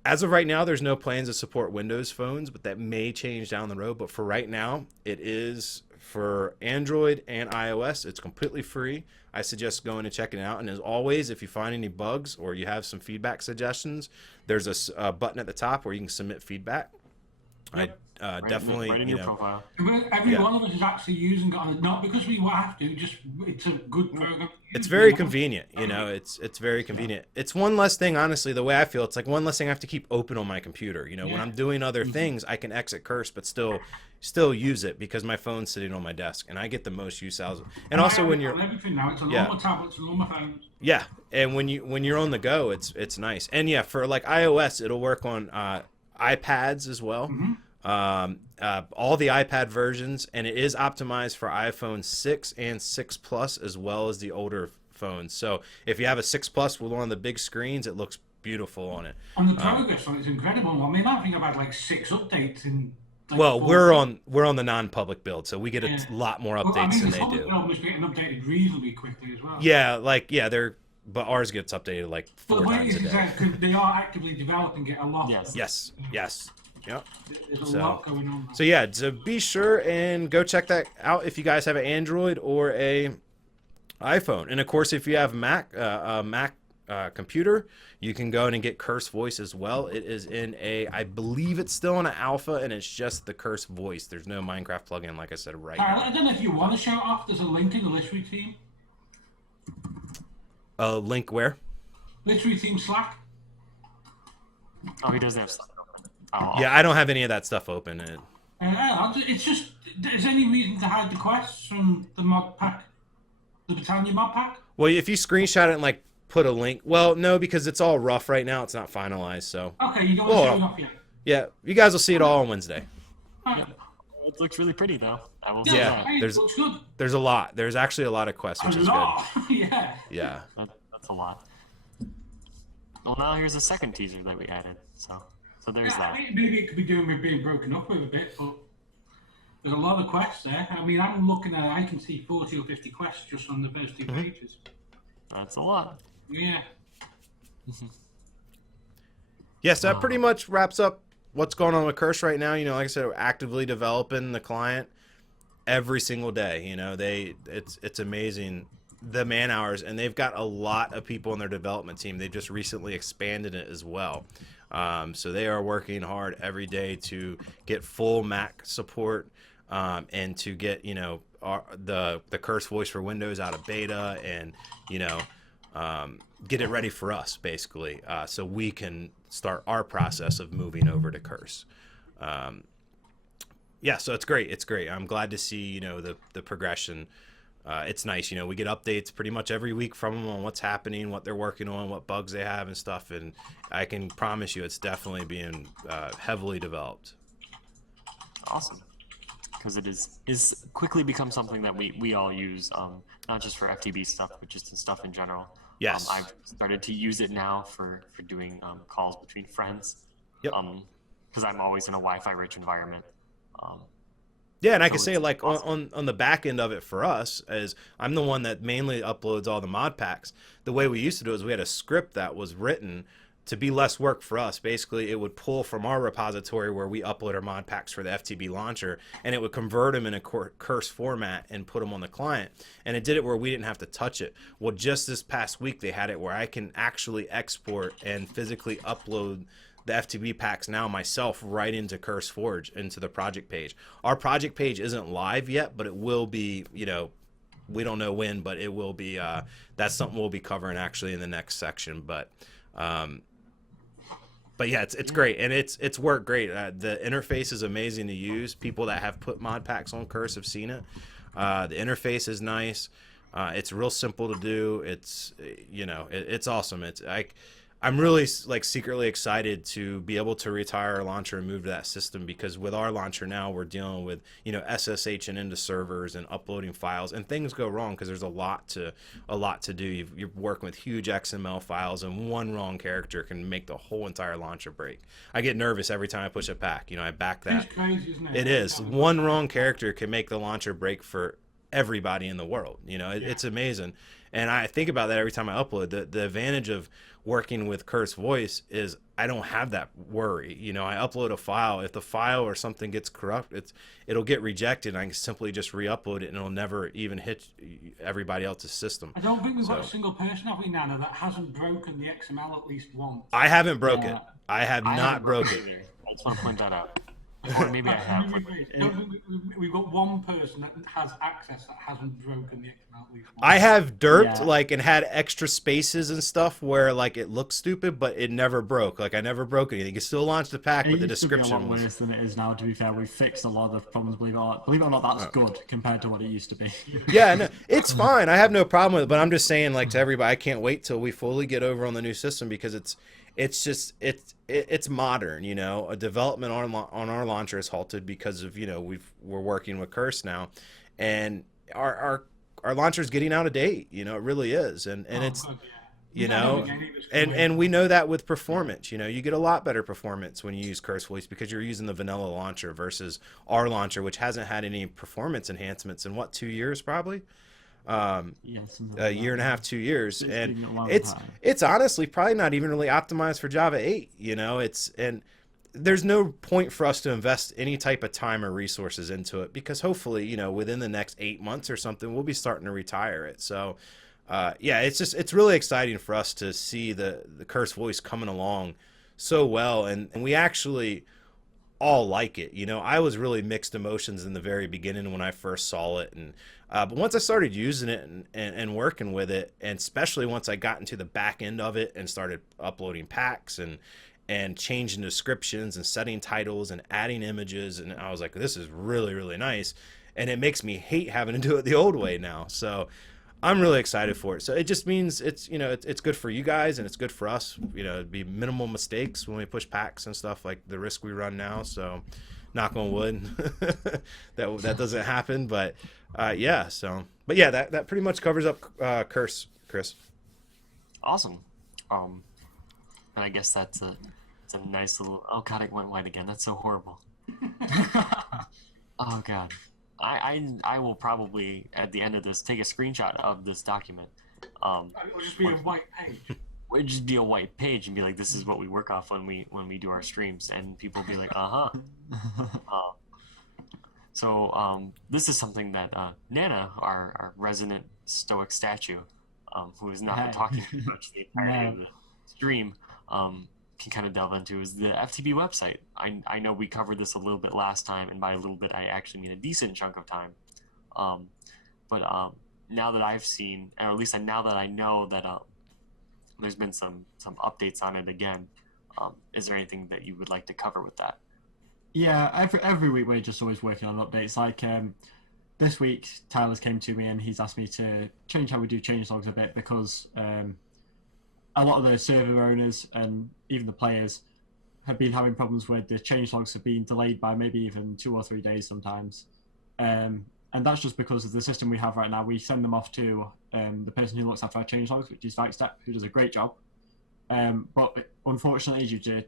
As of right now, there's no plans to support Windows phones, but that may change down the road. But for right now, it is for Android and iOS. It's completely free. I suggest going and checking it out. And as always, if you find any bugs or you have some feedback suggestions, there's a button at the top where you can submit feedback. Yep. Definitely, right in your profile. Every one of us is actually using it, not because we have to, just it's a good program. It's very convenient, it's very convenient. It's one less thing, honestly, the way I feel, it's like one less thing I have to keep open on my computer. When I'm doing other things, I can exit Curse, but still use it because my phone's sitting on my desk, and I get the most use out of it. And also when you're everything now, it's on all my tablets and all my phones. Yeah, and when you're on the go, it's nice. And yeah, for iOS, it'll work on iPads as well. All the iPad versions, and it is optimized for iPhone 6 and 6 Plus as well as the older phones. So if you have a 6 Plus with one of the big screens, it looks beautiful on it. And the progress on it's incredible. I mean, I think I've had 6 updates in. We're on the non-public build, so we get a lot more updates than they do. Well, must be getting updated reasonably quickly as well. Yeah, but ours gets updated 4 times a day. They are actively developing it a lot. Yes. Yep. There's a lot going on. So be sure and go check that out if you guys have an Android or a iPhone. And of course, if you have a Mac computer, you can go in and get Curse Voice as well. It is I believe it's still in an alpha, and it's just the Curse Voice. There's no Minecraft plugin, like I said, right now. I don't know if you want to show it off. There's a link in the list team. Link where? Literary Team Slack. Oh, he doesn't have Slack open. Oh, Yeah, I don't have any of that stuff open. It's just, is there any reason to hide the quests from the mod pack? The Britannia mod pack? Well, if you screenshot it and like put a link, well, no, because it's all rough right now. It's not finalized, so. Okay, you don't want to show it off yet. Yeah, you guys will see it all on Wednesday. yeah. It looks really pretty though. I will say Yeah, that. Looks good. There's a lot. There's actually a lot of quests, which A is lot. good. Yeah. Yeah. That's a lot. Well, now here's a second teaser that we added. So there's that. Maybe it could be doing with being broken up with a bit, but there's a lot of quests there. I mean, I'm looking at it, I can see 40 or 50 quests just on the first 2 pages. That's a lot. Yeah. Yes, that pretty much wraps up what's going on with Curse right now. You know, like I said, we're actively developing the client every single day. You know, it's amazing the man hours, and they've got a lot of people in their development team. They just recently expanded it as well. So they are working hard every day to get full Mac support and to get, you know, the Curse voice for Windows out of beta, and, you know, get it ready for us basically, so we can start our process of moving over to Curse. Yeah, so it's great. It's great. I'm glad to see, you know, the progression. It's nice, you know, we get updates pretty much every week from them on what's happening, what they're working on, what bugs they have and stuff. And I can promise you it's definitely being heavily developed. Awesome. Because it is quickly become something that we all use, not just for FTB stuff, but just in stuff in general. Yes. I've started to use it now for doing calls between friends. Yep. Because I'm always in a Wi-Fi rich environment. Yeah, and I can say, like, awesome. on the back end of it for us, as I'm the one that mainly uploads all the mod packs. The way we used to do it is we had a script that was written to be less work for us. Basically, it would pull from our repository where we upload our mod packs for the FTB launcher, and it would convert them in a Curse format and put them on the client. And it did it where we didn't have to touch it. Well, just this past week, they had it where I can actually export and physically upload the FTB packs now myself right into Curse Forge, into the project page. Our project page isn't live yet, but it will be, you know, we don't know when, but it will be. That's something we'll be covering actually in the next section. But yeah, it's great, and it's worked great. The interface is amazing to use. People that have put mod packs on Curse have seen it. The interface is nice. It's real simple to do. It's, you know, it's awesome. It's I'm really like secretly excited to be able to retire our launcher and move to that system, because with our launcher now we're dealing with, you know, SSH and into servers and uploading files, and things go wrong because there's a lot to do. You're working with huge XML files, and one wrong character can make the whole entire launcher break. I get nervous every time I push a pack. You know, I back that. It's crazy, isn't it? It is. One wrong character can make the launcher break for everybody in the world. You know, it's amazing. And I think about that every time I upload. The advantage of working with Curse Voice is I don't have that worry. You know, I upload a file. If the file or something gets corrupt, it'll get rejected. I can simply just re-upload it, and it'll never even hit everybody else's system. I don't think we've got a single person, have we, Nana, that hasn't broken the XML at least once. I haven't broke it. I have not broken it. I just want to point that out. Or maybe I have. We've got one person that has access that hasn't broken the XML at least once. I have derped like and had extra spaces and stuff where like it looks stupid, but it never broke. Like I never broke anything. It still launched the pack, but the description a lot worse than it is now. To be fair, we've fixed a lot of the problems. Believe it or not, that's good compared to what it used to be. Yeah, no, it's fine. I have no problem with it, but I'm just saying, like, to everybody, I can't wait till we fully get over on the new system, because it's modern. You know, a development on our launcher is halted because of, you know, we're working with Curse now, and our launcher is getting out of date. You know, it really is, and it's, you know, and we know that with performance. You know, you get a lot better performance when you use Curse Voice because you're using the vanilla launcher versus our launcher, which hasn't had any performance enhancements in 2 years probably. A year and a half, 2 years, and it's honestly probably not even really optimized for Java 8. You know, and there's no point for us to invest any type of time or resources into it, because hopefully, you know, within the next 8 months or something, we'll be starting to retire it. So yeah, it's really exciting for us to see the Curse Voice coming along so well, and we actually all like it. You know, I was really mixed emotions in the very beginning when I first saw it, and but once I started using it and working with it, and especially once I got into the back end of it and started uploading packs and changing descriptions and setting titles and adding images, and I was like, this is really really nice, and it makes me hate having to do it the old way now. So I'm really excited for it. So it just means it's, you know, it's good for you guys and it's good for us. You know, it'd be minimal mistakes when we push packs and stuff, like the risk we run now. So knock on wood that doesn't happen. But yeah, so but yeah, that pretty much covers up Curse, Chris. Awesome. And I guess it's a nice little. Oh God, it went white again. That's so horrible. Oh God. I will probably at the end of this take a screenshot of this document. It'll just be a white page. It'd just be a white page and be like, this is what we work off when we do our streams, and people will be like, uh-huh. So this is something that Nana, our resident stoic statue, who has not been talking too much the entirety of the stream, can kind of delve into, is the FTB website. I know we covered this a little bit last time, and by a little bit I actually mean a decent chunk of time. But now that I've seen, or at least now that I know that there's been some updates on it again, is there anything that you would like to cover with that? Yeah, every week we're just always working on updates. Like this week, Tyler's came to me and he's asked me to change how we do changelogs a bit, because a lot of the server owners and even the players have been having problems where the changelogs have been delayed by maybe even 2 or 3 days sometimes. And that's just because of the system we have right now. We send them off to the person who looks after our changelogs, which is Vikestep, who does a great job. But unfortunately, due to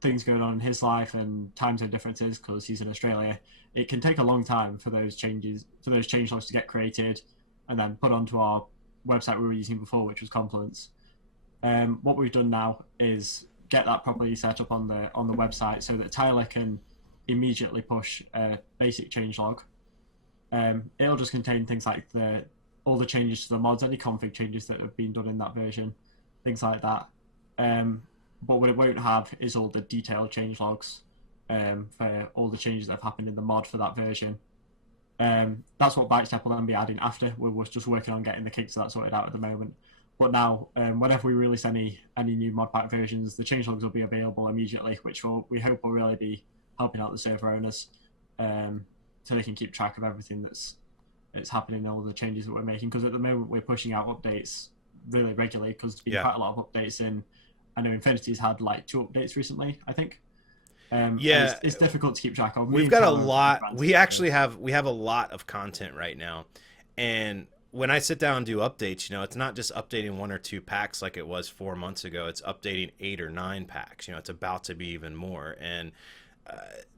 things going on in his life and time zone differences, because he's in Australia, it can take a long time for those changelogs to get created and then put onto our website we were using before, which was Confluence. What we've done now is get that properly set up on the website so that Tyler can immediately push a basic changelog. It'll just contain things like all the changes to the mods, any config changes that have been done in that version, things like that. But what it won't have is all the detailed changelogs for all the changes that have happened in the mod for that version. That's what Bytestep will then be adding after. We're just working on getting the kinks of that sorted out at the moment. But now, whenever we release any new Modpack versions, the changelogs will be available immediately, which we hope will really be helping out the server owners, so they can keep track of everything that's happening and all the changes that we're making. Because at the moment we're pushing out updates really regularly, because there's been quite a lot of updates in. I know Infinity's had like 2 updates recently, I think. Yeah, it's difficult to keep track of. We've got a lot. We have a lot of content right now, and when I sit down and do updates, you know, it's not just updating 1 or 2 packs like it was 4 months ago. It's updating 8 or 9 packs. You know, it's about to be even more. And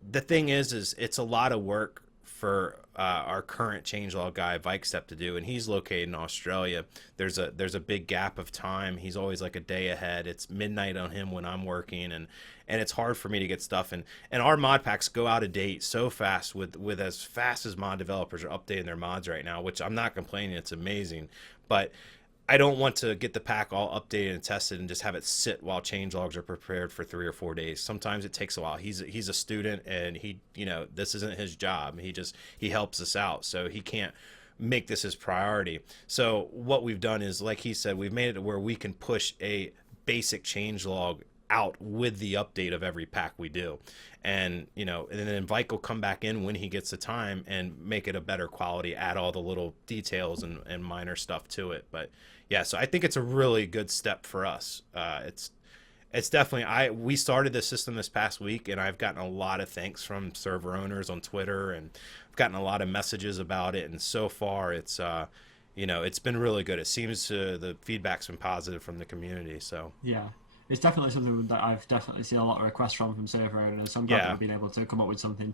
the thing is it's a lot of work for our current changelog guy Vikestep to do, and he's located in Australia. There's a big gap of time. He's always like a day ahead. It's midnight on him when I'm working, and it's hard for me to get stuff. And our mod packs go out of date so fast with as fast as mod developers are updating their mods right now, which I'm not complaining. It's amazing, but I don't want to get the pack all updated and tested and just have it sit while changelogs are prepared for 3 or 4 days. Sometimes it takes a while. He's a student, and he, you know, this isn't his job. He helps us out, so he can't make this his priority. So what we've done is, like he said, we've made it to where we can push a basic changelog out with the update of every pack we do. And, you know, and then Vike will come back in when he gets the time and make it a better quality, add all the little details and minor stuff to it. But yeah, so I think it's a really good step for us. It's definitely, we started this system this past week, and I've gotten a lot of thanks from server owners on Twitter, and I've gotten a lot of messages about it. And so far it's, you know, it's been really good. It seems the feedback's been positive from the community. So yeah. It's definitely something that I've definitely seen a lot of requests from server owners. So I'm glad that we've been able to come up with something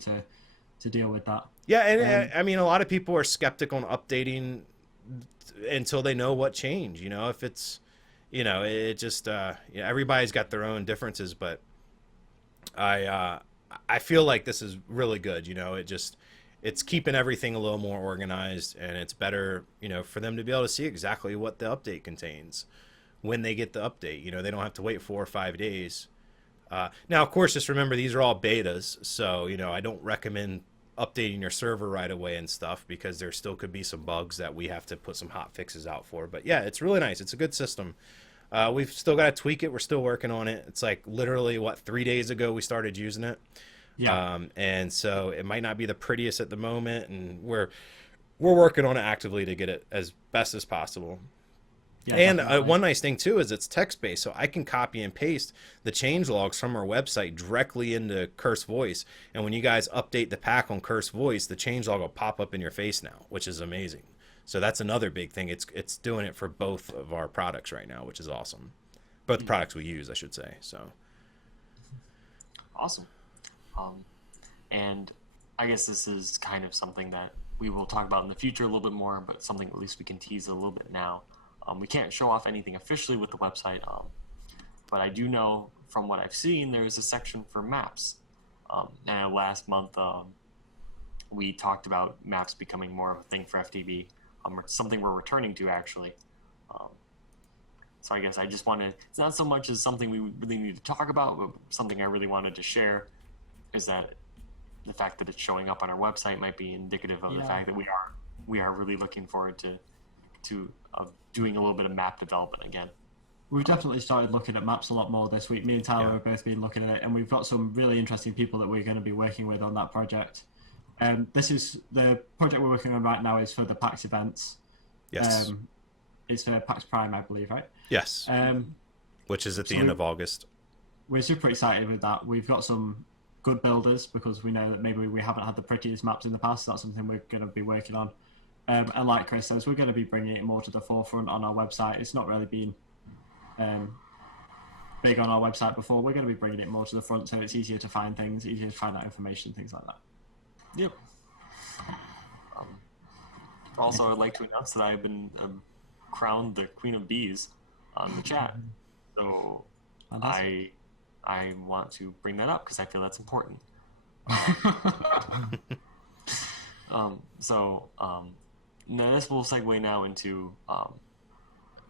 to deal with that. Yeah, and I mean, a lot of people are skeptical on updating until they know what changed. You know, if it's, you know, it just, you know, everybody's got their own differences, but I feel like this is really good. You know, it's keeping everything a little more organized, and it's better, you know, for them to be able to see exactly what the update contains when they get the update. You know, they don't have to wait 4 or 5 days Now, of course, just remember these are all betas, so I don't recommend updating your server right away and stuff because there still could be some bugs that we have to put some hot fixes out for. But yeah, it's really nice. It's a good system. We've still got to tweak it. We're still working on it. It's like literally 3 days ago we started using it. Yeah. And so it might not be the prettiest at the moment, and we're working on it actively to get it as best as possible. Yeah, And definitely. one nice thing too is it's text based, so I can copy and paste the change logs from our website directly into Curse Voice. And when you guys update the pack on Curse Voice, the change log will pop up in your face now, which is amazing. So that's another big thing. It's doing it for both of our products right now, which is awesome. Both the products we use, I should say. So Awesome. And I guess this is kind of something that we will talk about in the future a little bit more, but something at least we can tease a little bit now. We can't show off anything officially with the website, but I do know from what I've seen there's a section for maps. And last month we talked about maps becoming more of a thing for FTB, or something we're returning to actually. So I guess I just wanted, it's not so much as something we really need to talk about, but something I really wanted to share is that the fact that it's showing up on our website might be indicative of the fact that we are really looking forward to doing a little bit of map development again. We've definitely started looking at maps a lot more this week. Me and Tyler have both been looking at it, and we've got some really interesting people that we're going to be working with on that project. This is the project we're working on right now is for the PAX events. yes, It's for PAX Prime, I believe, right? yes, which is at the end of August. We're super excited with that. We've got some good builders because we know that maybe we haven't had the prettiest maps in the past. So that's something we're going to be working on. And like Chris says, we're going to be bringing it more to the forefront on our website. It's not really been big on our website before. We're going to be bringing it more to the front so it's easier to find things, easier to find out information, things like that. Yep. Also, I'd like to announce that I've been crowned the Queen of Bees on the chat. So I want to bring that up because I feel that's important. Now this will segue now into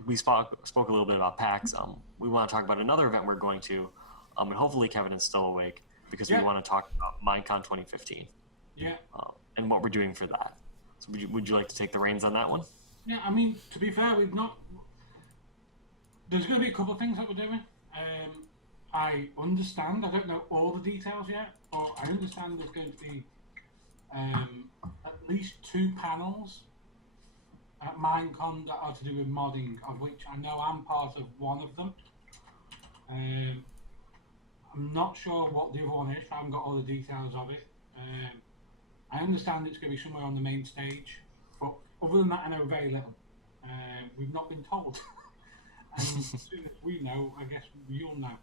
we spoke a little bit about PAX. We want to talk about another event we're going to, and hopefully Kevin is still awake because we want to talk about Minecon 2015. Yeah. And what we're doing for that. So would you like to take the reins on that one? Yeah, I mean, to be fair, we've not. There's going to be a couple of things that we're doing. I understand. I don't know all the details yet, but I understand there's going to be at least 2 panels at Minecon that are to do with modding, of which I know I'm part of one of them. I'm not sure what the other one is. I haven't got all the details of it. I understand it's going to be somewhere on the main stage, but other than that, I know very little. We've not been told. And as soon as we know, I guess you'll know.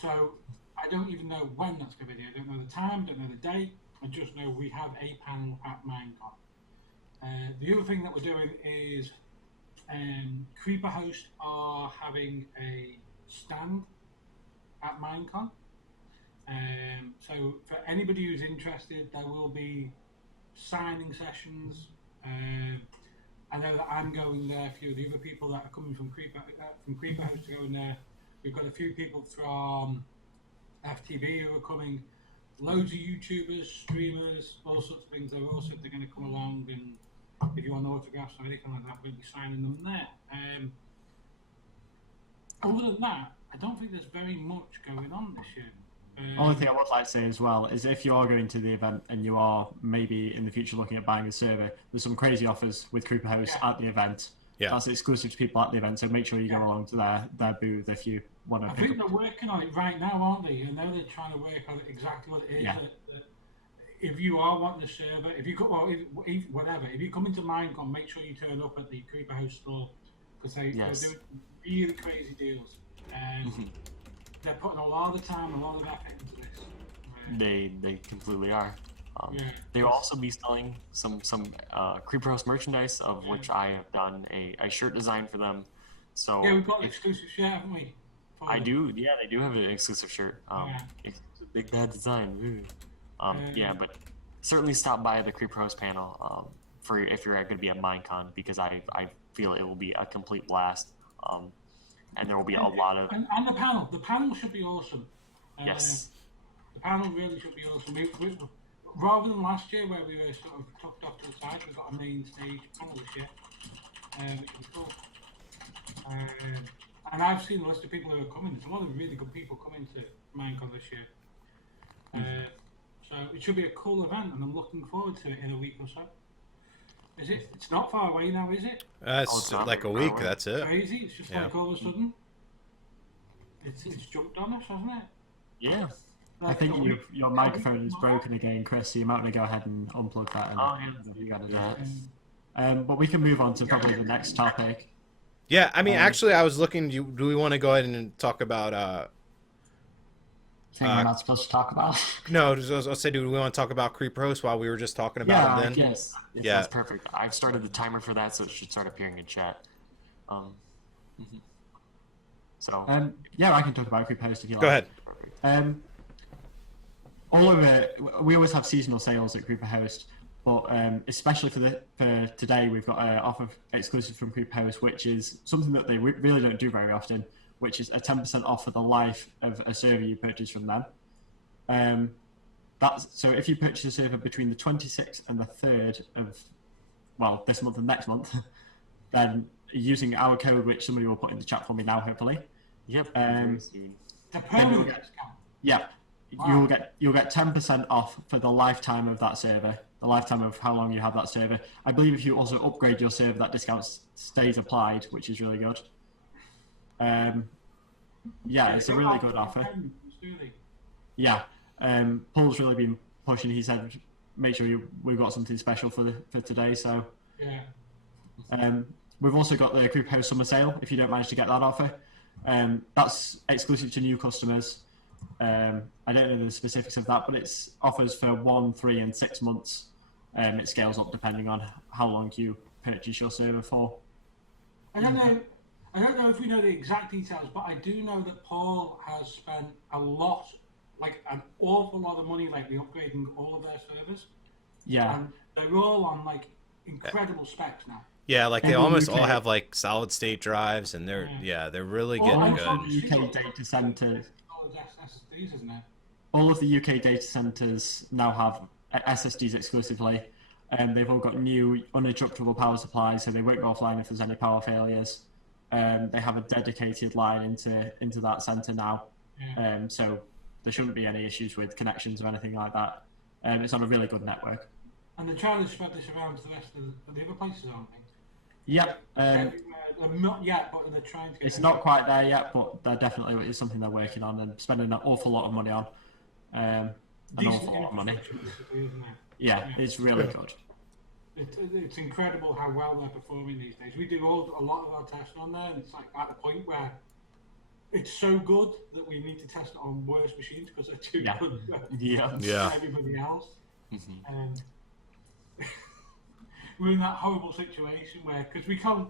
So I don't even know when that's going to be. I don't know the time, don't know the date. I just know we have a panel at Minecon. The other thing that we're doing is Creeper Host are having a stand at Minecon. So for anybody who's interested, there will be signing sessions. I know that I'm going there. A few of the other people that are coming from Creeper Host are going there. We've got a few people from FTB who are coming. Loads of YouTubers, streamers, all sorts of things. They're going to come along, and if you want autographs or anything like that, we'll be signing them there. Other than that, I don't think there's very much going on this year. Only thing I would like to say as well is if you are going to the event and you are maybe in the future looking at buying a server, there's some crazy offers with Creeper Host at the event. Yeah. That's exclusive to people at the event, so make sure you go along to their booth if you want to. I think they're working on it right now, aren't they? I know they're trying to work on exactly what it is. Yeah. That if you are wanting a server, if you come, well, if you come into Minecon, make sure you turn up at the Creeper House store because they're doing really crazy deals. They're putting a lot of time, a lot of effort into this. They completely are. They will also be selling some Creeper House merchandise, of which I have done a shirt design for them. So yeah, we've got an exclusive shirt, haven't we? I do. Yeah, they do have an exclusive shirt. It's a big bad design. But certainly stop by the Creeper House panel for if you're going to be at Minecon because I feel it will be a complete blast. and there will be a lot of and the panel should be awesome. yes. The panel really should be awesome. Rather than last year where we were sort of tucked off to the side, we've got a main stage panel this year, which is cool. And I've seen a list of people who are coming. There's a lot of really good people coming to Minecon this year. So it should be a cool event, and I'm looking forward to it in a week or so. Is it? It's not far away now, is it? It's like a week. That's it. Crazy. It's just like all of a sudden, it's jumped on us, hasn't it? Yeah. I think your microphone is broken again, Chris, so you might want to go ahead and unplug that. And you got to do it. But we can move on to probably the next topic. Yeah, I mean, actually, I was looking. Do we want to go ahead and talk about? Thing we're not supposed to talk about. No, I'll say, do we want to talk about Creeper Host while we were just talking about it then? Yes. Yeah, that's perfect. I've started the timer for that, so it should start appearing in chat. So. Yeah, I can talk about Creeper Host if you like. Go ahead. All over, we always have seasonal sales at Creeper Host, but especially for today, we've got an offer exclusive from Creeper Host, which is something that they really don't do very often, which is a 10% off for the life of a server you purchase from them. So if you purchase a server between the 26th and the 3rd of, well, this month and next month, then using our code, which somebody will put in the chat for me now, hopefully. Yep. The permanent discount. Yeah. Wow. You'll get 10% off for the lifetime of that server, the lifetime of how long you have that server. I believe if you also upgrade your server, that discount stays applied, which is really good. Yeah, it's a really good offer. Yeah, Paul's really been pushing. He said, make sure we've got something special for today. So yeah. We've also got the Creeper House Summer Sale. If you don't manage to get that offer, that's exclusive to new customers. I don't know the specifics of that, but it's offers for 1, 3, and 6 months. It scales up depending on how long you purchase your server for. I don't know if we know the exact details, but I do know that Paul has spent an awful lot of money lately upgrading all of their servers. Yeah. And they're all on incredible specs now. Yeah, they almost all have solid state drives, and they're really getting good. UK data centers. SSDs, isn't it? All of the UK data centers now have SSDs exclusively, and they've all got new uninterruptible power supplies, so they won't go offline if there's any power failures. They have a dedicated line into that center now, so there shouldn't be any issues with connections or anything like that. It's on a really good network. And they're trying to spread this around to the rest of the other places, aren't they? Yep. Not yet, but they're trying to get. It's not quite there yet, but they're definitely is something they're working on and spending an awful lot of money on. An awful lot of money. Isn't it? Yeah, it's really good. It's incredible how well they're performing these days. We do a lot of our testing on there, and it's at the point where it's so good that we need to test it on worse machines because they're too good for everybody else. Mm-hmm. We're in that horrible situation where, because we can't,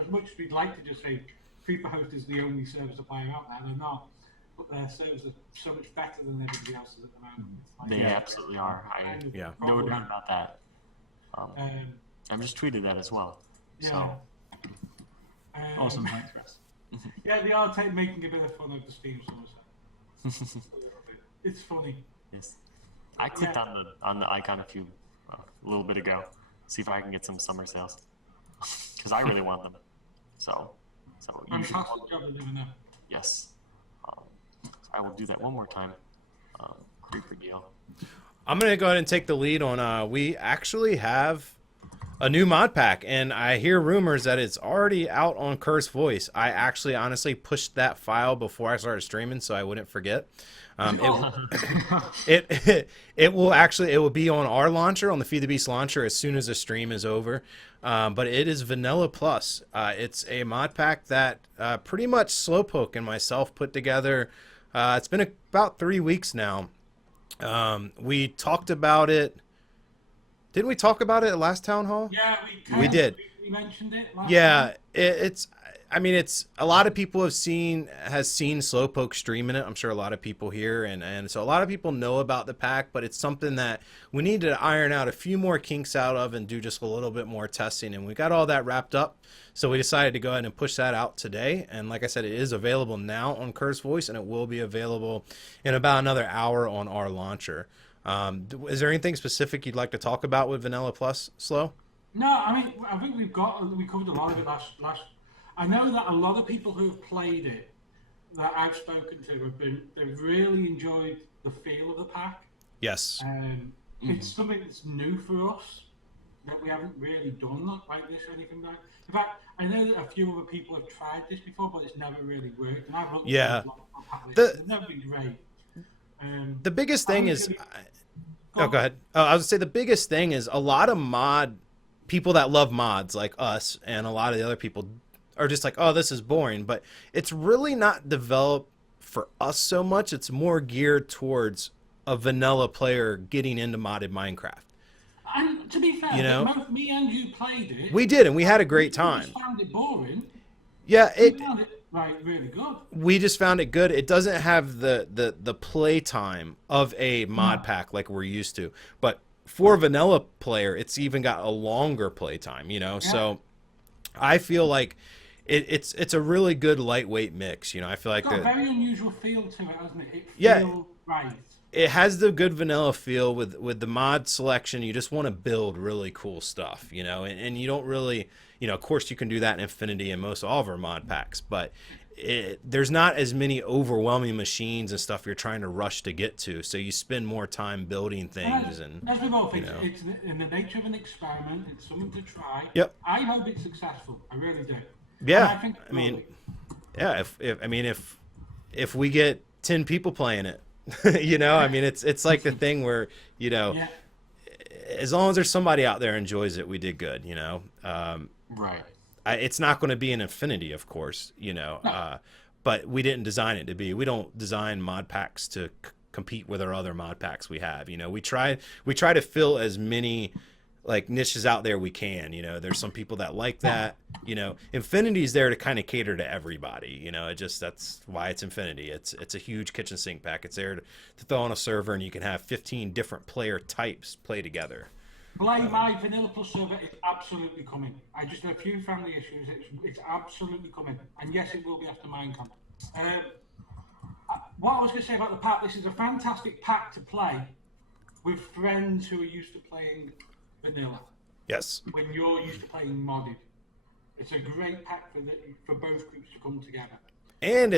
as much as we'd like to just say Creeper Host is the only service supplier out there, they're not. But their servers are so much better than everybody else's at the moment. They absolutely are. No doubt about that. I've just tweeted that as well. Yeah. So. Awesome, thanks, Chris. Yeah, they are making a bit of fun of the Steam source. It's funny. Yes. I clicked on the icon a little bit ago. See if I can get some summer sales, because I really want them. So fantastic job of doing that. Yes, I will do that one more time. Creeper deal. I'm gonna go ahead and take the lead on. We actually have a new mod pack, and I hear rumors that it's already out on Curse Voice. I actually honestly pushed that file before I started streaming, so I wouldn't forget. It will be on our launcher, on the Feed the Beast launcher, as soon as the stream is over. But it is Vanilla Plus. It's a mod pack that pretty much Slowpoke and myself put together. It's been about 3 weeks now. We talked about it. Didn't we talk about it at last town hall? Yeah, we did. We mentioned it. Yeah, it's. I mean, it's a lot of people has seen Slowpoke streaming it. I'm sure a lot of people here, and so a lot of people know about the pack, but it's something that we need to iron out a few more kinks out of and do just a little bit more testing. And we got all that wrapped up, so we decided to go ahead and push that out today. And like I said, it is available now on Curse Voice, and it will be available in about another hour on our launcher. Is there anything specific you'd like to talk about with Vanilla Plus, Slow? No, I mean, I think we covered a lot of it last. I know that a lot of people who have played it that I've spoken to they've really enjoyed the feel of the pack. Yes. It's something that's new for us that we haven't really done like this or anything like. In fact, I know that a few other people have tried this before, but it's never really worked. And I've looked at a lot of pack lists. It's never been great. The biggest thing is, Go ahead. I was gonna say the biggest thing is a lot of people that love mods like us and a lot of the other people are just like, oh, this is boring. But it's really not developed for us so much. It's more geared towards a vanilla player getting into modded Minecraft. And to be fair, You know? both me and you played it. We did, and we had a great We time. just found it boring. Yeah, We found it really good. we just found it good. It doesn't have the play time of a mod pack like we're used to. But for a vanilla player, it's even got a longer play time, you know? Yeah. So I feel like it's a really good lightweight mix, you know? I feel like It's got a very unusual feel to it, hasn't it? It Yeah. feels right. it has the good vanilla feel with the mod selection. You just want to build really cool stuff, you know, and you don't really, you know, of course you can do that in Infinity and most all of our mod packs, but there's not as many overwhelming machines and stuff you're trying to rush to get to, so you spend more time building things. And As with all things, know. it's in the nature of an experiment. It's something to try. Yep. I hope it's successful. I really do. yeah, And I think I mean, yeah, if we get 10 people playing it, you know, I mean, it's like the thing where, you know, yeah. as long as there's somebody out there enjoys it, we did good, you know. Right. It's not going to be an Infinity, of course, you know, but we didn't design it to be. We don't design mod packs to compete with our other mod packs we have. You know, we try to fill as many like niches out there we can. You know, there's some people that like that. You know, Infinity's there to kind of cater to everybody. You know, that's why it's Infinity. It's a huge kitchen sink pack. It's there to throw on a server, and you can have 15 different player types play together. My Vanilla Plus server is absolutely coming. I just had a few family issues. It's absolutely coming. And yes, it will be after Minecon. What I was going to say about the pack, this is a fantastic pack to play with friends who are used to playing Vanilla. Yes. When you're used to playing modded. It's a great pack for both groups to come together. And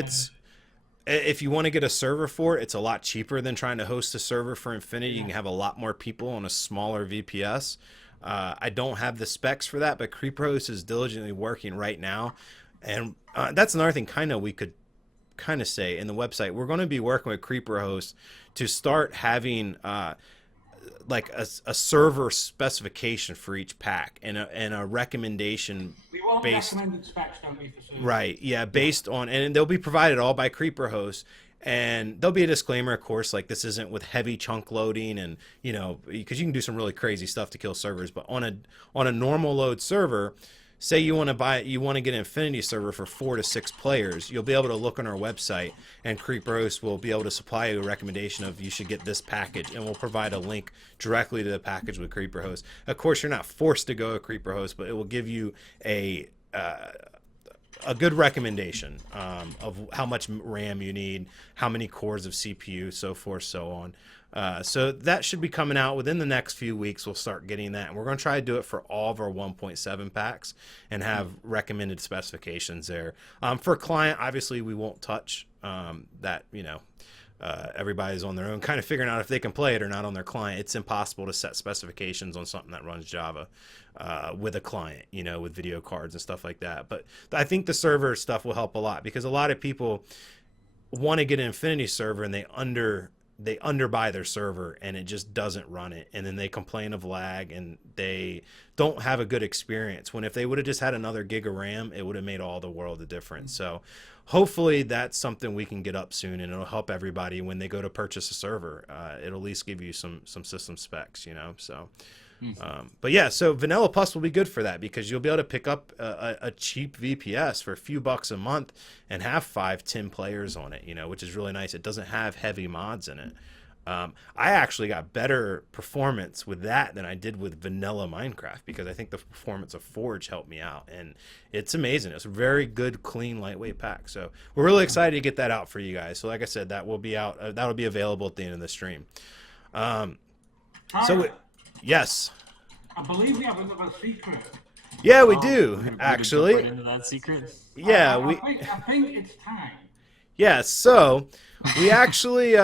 if you want to get a server for it, it's a lot cheaper than trying to host a server for Infinity. You can have a lot more people on a smaller VPS. I don't have the specs for that, but CreeperHost is diligently working right now. And that's another thing we could kind of say in the website. We're going to be working with CreeperHost to start having like a server specification for each pack and a recommendation We want based recommended specs, don't we, for servers? right, yeah, based on, and they'll be provided all by CreeperHost, and there'll be a disclaimer, of course, like this isn't with heavy chunk loading, and you know, because you can do some really crazy stuff to kill servers, but on a normal load server, say you want to get an Infinity server for 4 to 6 players, you'll be able to look on our website, and CreeperHost will be able to supply you a recommendation of you should get this package, and we'll provide a link directly to the package with CreeperHost. Of course, you're not forced to go with CreeperHost, but it will give you a good recommendation of how much RAM you need, how many cores of CPU, so forth, so on. So that should be coming out within the next few weeks. We'll start getting that, and we're going to try to do it for all of our 1.7 packs and have recommended specifications there. For client, obviously we won't touch that. You know, everybody's on their own, kind of figuring out if they can play it or not on their client. It's impossible to set specifications on something that runs Java with a client, you know, with video cards and stuff like that. But I think the server stuff will help a lot, because a lot of people want to get an Infinity server and they underbuy their server and it just doesn't run it, and then they complain of lag and they don't have a good experience, when if they would have just had another gig of RAM, it would have made all the world of difference. So hopefully that's something we can get up soon, and it'll help everybody when they go to purchase a server. It'll at least give you some system specs, you know. So But yeah, so Vanilla Plus will be good for that because you'll be able to pick up a cheap VPS for a few bucks a month and have 5-10 players on it, you know, which is really nice. It doesn't have heavy mods in it. I actually got better performance with that than I did with vanilla Minecraft because I think the performance of Forge helped me out, and it's amazing. It's a very good, clean, lightweight pack. So we're really excited to get that out for you guys. So like I said, that will be out. That'll be available at the end of the stream. Yes. I believe we have another secret. Yeah, we Oh, do we're actually. gonna jump right into that secret. Yeah, I think it's time. Yeah, so we actually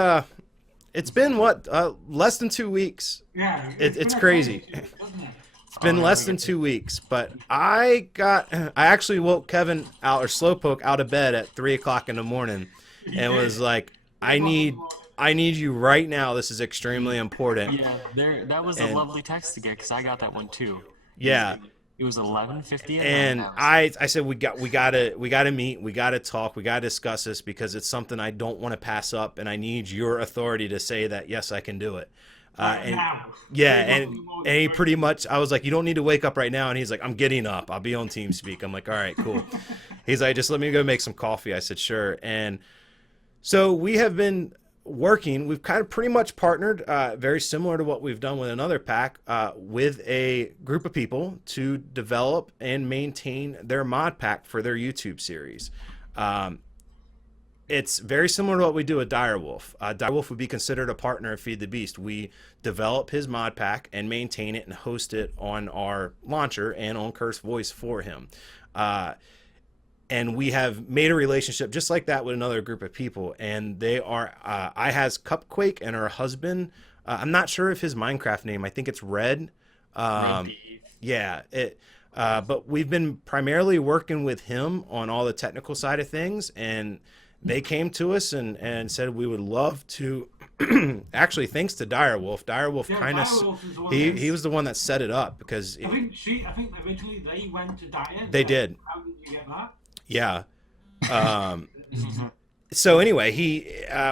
it's been less than 2 weeks. Yeah, It's been a crazy. crazy week, hasn't it? It's been yeah, less we than get 2 weeks, but I actually woke Kevin out or Slowpoke out of bed at 3 o'clock in the morning and was like, I need you right now. This is extremely important. Yeah, that was a lovely text to get because I got that one too. Yeah. It was 11:50 at And night. I said we gotta meet, we gotta talk, we gotta discuss this because it's something I don't want to pass up, and I need your authority to say that yes, I can do it. And Now. yeah, and he pretty much, I was like, you don't need to wake up right now, and he's like, I'm getting up, I'll be on TeamSpeak. I'm like, all right, cool. He's like, just let me go make some coffee. I said, sure. And so we have been working. We've kind of pretty much partnered, very similar to what we've done with another pack, with a group of people to develop and maintain their mod pack for their YouTube series. It's very similar to what we do with Direwolf. Direwolf would be considered a partner of Feed the Beast. We develop his mod pack and maintain it and host it on our launcher and on Curse Voice for him. And we have made a relationship just like that with another group of people. And they are, I has Cupquake and her husband. I'm not sure if his Minecraft name, I think it's Red. Yeah. But we've been primarily working with him on all the technical side of things. And they came to us and said we would love to, actually, thanks to Direwolf. Direwolf kind of, he was the one that set it up because I think originally they went to Dire. They did. How did you get that? Yeah. So anyway,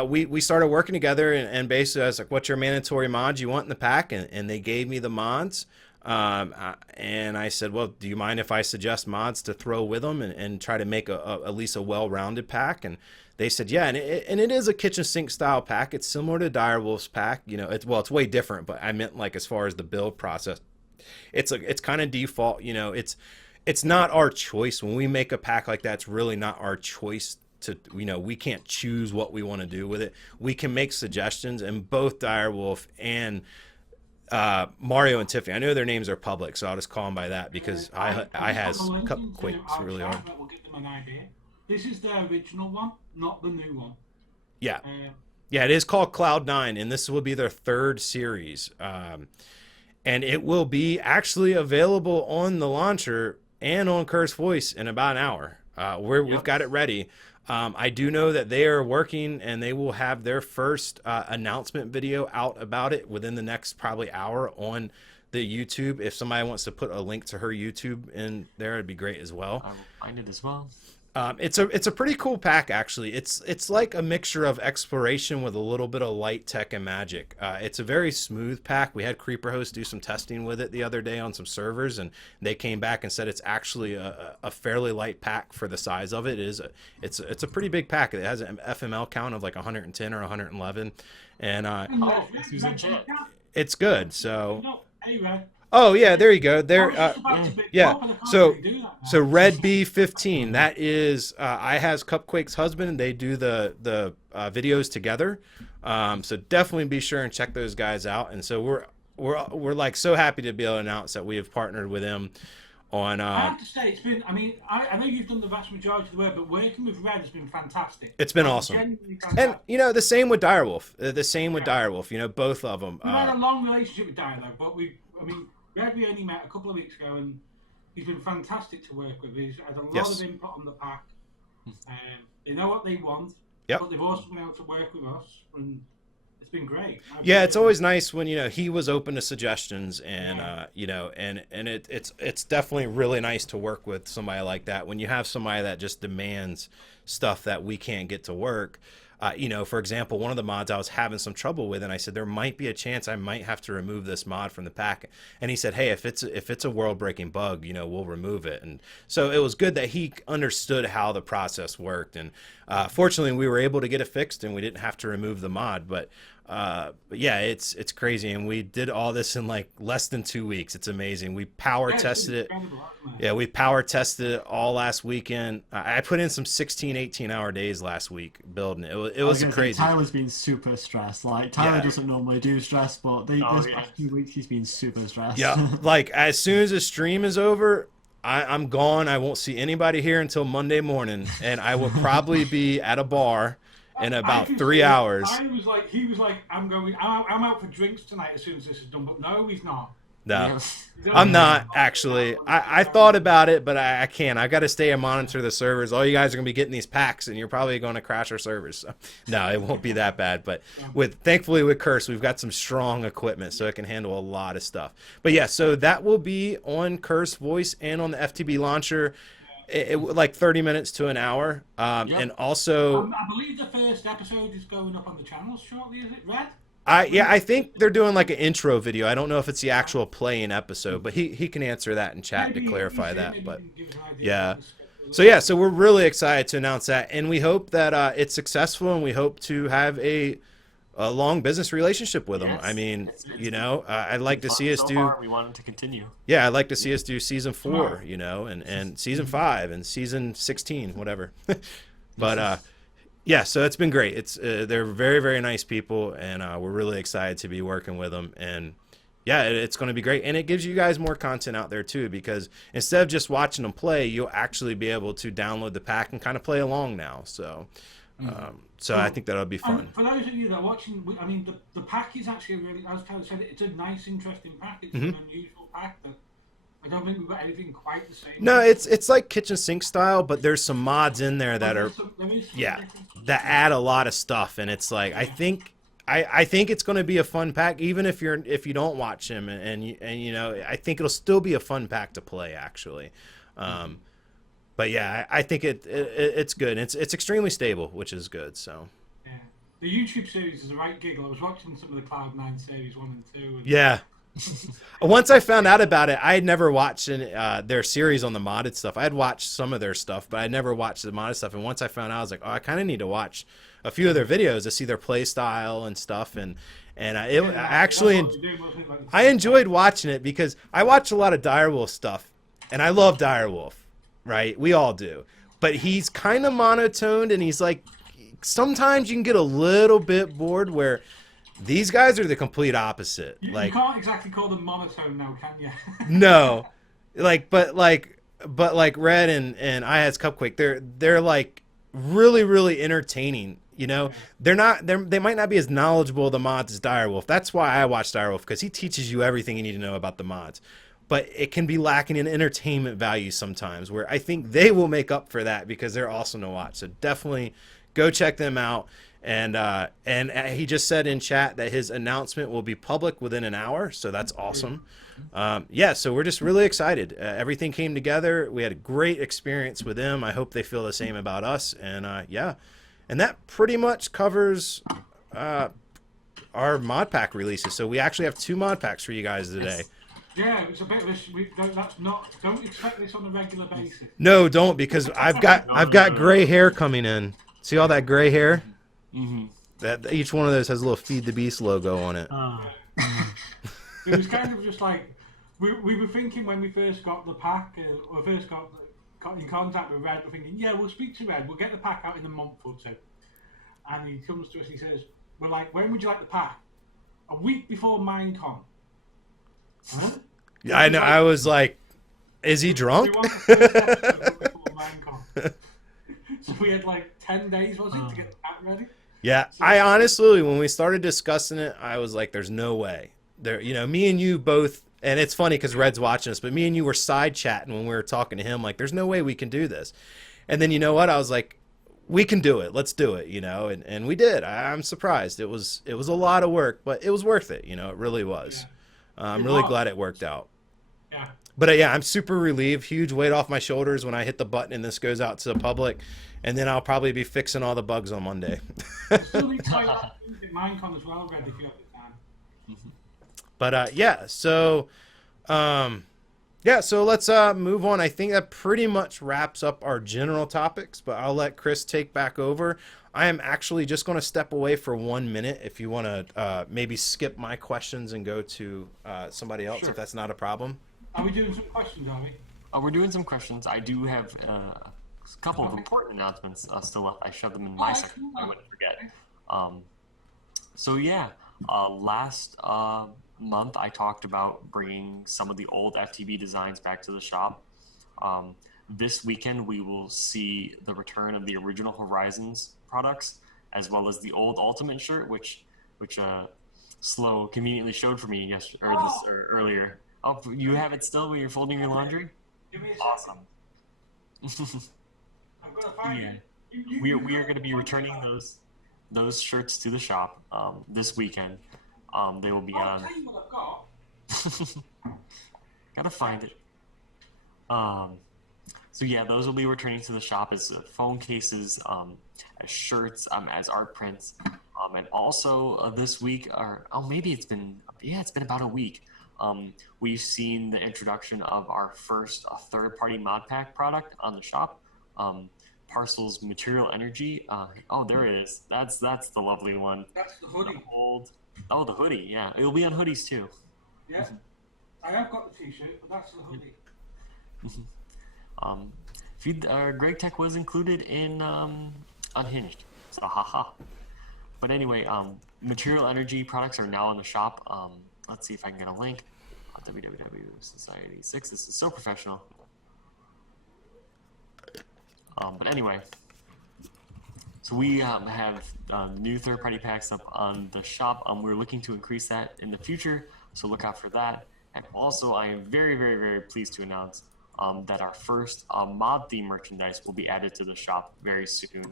we started working together and basically I was like, what's your mandatory mods you want in the pack? And they gave me the mods. And I said, well, do you mind if I suggest mods to throw with them and try to make at least a well-rounded pack? And they said, yeah, and it is a kitchen sink style pack. It's similar to Direwolf's pack. You know, it's way different, but I meant like as far as the build process, it's kind of default. You know, it's not our choice when we make a pack like that. It's really not our choice to, you know, we can't choose what we want to do with it. We can make suggestions, and both Direwolf and Mario and Tiffany, I know their names are public, so I'll just call them by that because I has Cupquake's really hard. We'll give them an idea. This is the original one, not the new one. Yeah. Yeah, it is called Cloud9, and this will be their third series. And it will be actually available on the launcher and on Curse Voice in about an hour. We've got it ready. I do know that they are working and they will have their first announcement video out about it within the next probably hour on the YouTube. If somebody wants to put a link to her YouTube in there, it'd be great as well. I will find it as well. It's a pretty cool pack, actually. It's like a mixture of exploration with a little bit of light tech and magic. It's a very smooth pack. We had Creeper Host do some testing with it the other day on some servers, and they came back and said it's actually a fairly light pack for the size of it. It's a pretty big pack. It has an FML count of like 110 or 111, and Who's in chat? it's good. So. No, hey, Red. Oh yeah, there you go. There, yeah. So so Red B15. That is I has Cupquake's husband. They do the videos together. So definitely be sure and check those guys out. And so we're like so happy to be able to announce that we have partnered with them on. I have to say, it's been. I mean, I know you've done the vast majority of the work, but working with Red has been fantastic. It's been awesome. Genuinely And fantastic. you know the same with Direwolf. The same with Direwolf. You know both of them. We've had a long relationship with Dire, though, but Red we only met a couple of weeks ago, and he's been fantastic to work with. He's had a lot of input on the pack. They know what they want, but they've also been able to work with us, and it's been great. Yeah, it's always nice when he was open to suggestions, and and it's definitely really nice to work with somebody like that. When you have somebody that just demands stuff that we can't get to work, For example, one of the mods I was having some trouble with, and I said there might be a chance I might have to remove this mod from the pack. And he said, hey, if it's a world-breaking bug, we'll remove it. And so it was good that he understood how the process worked. And fortunately, we were able to get it fixed, and we didn't have to remove the mod. But yeah, it's crazy, and we did all this in like less than 2 weeks. It's amazing. We power tested it. Yeah, we power tested it all last weekend. I put in some 16, 18-hour days last week building it. It was crazy. Tyler's been super stressed. Like Tyler doesn't normally do stress, but this past 2 weeks he's been super stressed. Yeah, like as soon as the stream is over, I'm gone. I won't see anybody here until Monday morning, and I will probably be at a bar in about 3 hours. He was like, I'm out for drinks tonight as soon as this is done. But no, he's not. No, I'm not actually. I thought about it, but I can't. I got to stay and monitor the servers. All you guys are gonna be getting these packs, and you're probably going to crash our servers. So, no, it won't be that bad. But thankfully with Curse, we've got some strong equipment, so it can handle a lot of stuff. But yeah, so that will be on Curse Voice and on the FTB launcher. Like 30 minutes to an hour. And also, I believe the first episode is going up on the channel shortly. Is it, Red? I think they're doing like an intro video. I don't know if it's the actual playing episode, but he can answer that in chat to clarify that. But yeah, so we're really excited to announce that, and we hope that it's successful, and we hope to have a long business relationship with them. I mean, I'd like to see us do. We want it to continue. Yeah, I'd like to see us do season 4, and season 5 and season 16, whatever. But yeah, so it's been great. They're very, very nice people, and we're really excited to be working with them. And yeah, it's going to be great, and it gives you guys more content out there too, because instead of just watching them play, you'll actually be able to download the pack and kind of play along now. So. So I think that'll be fun. For those of you that are watching, I mean, the pack is actually really, as Tyler said, it's a nice, interesting pack. It's an unusual pack that I don't think we've got anything quite the same. No, it's like kitchen sink style, but there's some mods in there that that add a lot of stuff, and it's like I think it's going to be a fun pack, even if you don't watch him, and I think it'll still be a fun pack to play actually. But yeah, I think it's good. It's extremely stable, which is good. So yeah, the YouTube series is a right giggle. I was watching some of the Cloud9 series 1 and 2. And yeah. Once I found out about it, I had never watched their series on the modded stuff. I had watched some of their stuff, but I never watched the modded stuff. And once I found out, I was like, oh, I kind of need to watch a few of their videos to see their play style and stuff. And I enjoyed watching it because I watch a lot of Direwolf stuff, and I love Direwolf. Right, we all do, but he's kind of monotoned, and he's like, sometimes you can get a little bit bored. Where these guys are the complete opposite. You can't exactly call them monotone now, can you? No, but Red and I has Cupquake. They're like really, really entertaining. They might not be as knowledgeable of the mods as Direwolf. That's why I watch Direwolf, because he teaches you everything you need to know about the mods. But it can be lacking in entertainment value sometimes, where I think they will make up for that because they're awesome to watch. So definitely go check them out. And he just said in chat that his announcement will be public within an hour, so that's awesome. Yeah, so we're just really excited. Everything came together. We had a great experience with them. I hope they feel the same about us. And yeah, and that pretty much covers our Modpack releases. So we actually have 2 Modpacks for you guys today. Yeah, it's a bit of don't expect this on a regular basis. No, don't, because I've got gray hair coming in. See all that gray hair? Mm-hmm. That each one of those has a little Feed the Beast logo on it. It was kind of just like we were thinking when we first got the pack, or first got in contact with Red. We're thinking, yeah, we'll speak to Red. We'll get the pack out in a month or 2. And he comes to us. He says, "We're like, when would you like the pack? A week before Minecon." Huh? Yeah, I know. I was like, "Is he drunk?" So we had like 10 days, was it, to get the pack ready? Yeah, I honestly, when we started discussing it, I was like, "There's no way." Me and you both, and it's funny because Red's watching us, but me and you were side chatting when we were talking to him, like, "There's no way we can do this." And then you know what? I was like, "We can do it. Let's do it." And we did. I'm surprised. It was a lot of work, but it was worth it. It really was. Yeah. I'm really glad it worked out. Yeah. But yeah, I'm super relieved. Huge weight off my shoulders when I hit the button and this goes out to the public. And then I'll probably be fixing all the bugs on Monday. I still need to play that Minecon as well, Red, if you have the time. But yeah, so so let's move on. I think that pretty much wraps up our general topics, but I'll let Chris take back over. I am actually just going to step away for 1 minute if you want to maybe skip my questions and go to somebody else, Sure. if that's not a problem. Are we doing some questions, are we? We're doing some questions. I do have a couple of important announcements still left. I shoved them in my section. I wouldn't forget. So yeah, last month I talked about bringing some of the old FTB designs back to the shop. This weekend we will see the return of the original Horizons products, as well as the old Ultimate shirt, which Slow conveniently showed for me earlier. Oh, you have it still when you're folding your laundry? Give me a Awesome. I've got to find Yeah. it. We are going to be returning those shirts to the shop this weekend. They will be I'll on. tell you what I've got. Gotta find it. So yeah, those will be returning to the shop as phone cases, as shirts, as art prints, and also this week, or maybe it's been about a week. We've seen the introduction of our first third-party Modpack product on the shop. Parcel's Material Energy. There it is. That's the lovely one. That's the hoodie. The hoodie. Yeah, it'll be on hoodies too. Yeah. I have got the t-shirt, but that's the hoodie. Greg Tech was included in Unhinged. So haha. But anyway, Material Energy products are now in the shop. Let's see if I can get a link. www.society6. This is so professional. But anyway, so we have new third-party packs up on the shop. We're looking to increase that in the future, so look out for that. And also, I am very, very, very pleased to announce that our first mod-themed merchandise will be added to the shop very soon.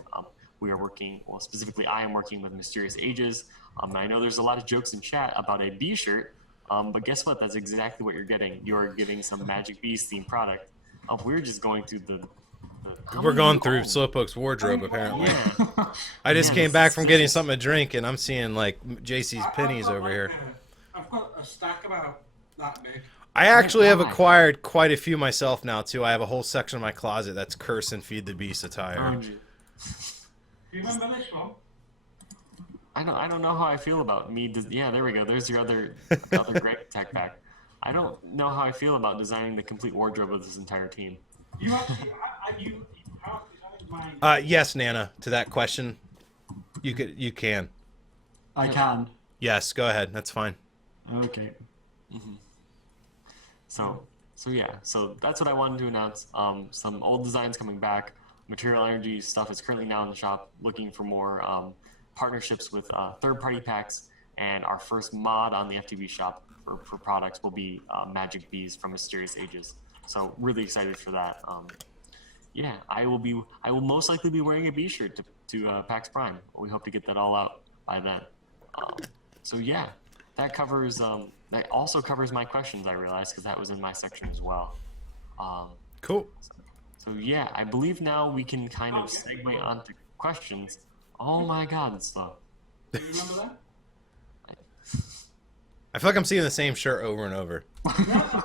We are working, specifically I am working with Mysterious Ages. And I know there's a lot of jokes in chat about a bee shirt, but guess what? That's exactly what you're getting. You're getting some Magic Bees themed product. We're just going through We're going through Slowpoke's wardrobe, apparently. Yeah. I just Yeah, came this back is from getting something to drink, and I'm seeing, like, JC's pennies I've got, over here. I've got a stack about that big. I actually have God. acquired quite a few myself now, too. I have a whole section of my closet that's Curse and Feed the Beast attire. Do you remember this one? I don't know how I feel about me. Yeah, there we go. There's your other Greg Tech pack. I don't know how I feel about designing the complete wardrobe of this entire team. You actually, you have designed mine. Yes, Nana, to that question. You can. I can. Yes, go ahead. That's fine. Okay. So yeah, so that's what I wanted to announce. Some old designs coming back. Material Energy stuff is currently now in the shop, looking for more partnerships with third-party packs. And our first mod on the FTB shop for products will be Magic Bees from Mysterious Ages. So really excited for that. Yeah, I will most likely be wearing a bee shirt to PAX Prime. We hope to get that all out by then. So yeah, that also covers my questions, I realized, because that was in my section as well. Cool. So yeah, I believe now we can kind of segue onto questions. Oh my God, it's slow. Do you remember that? I feel like I'm seeing the same shirt over and over. I've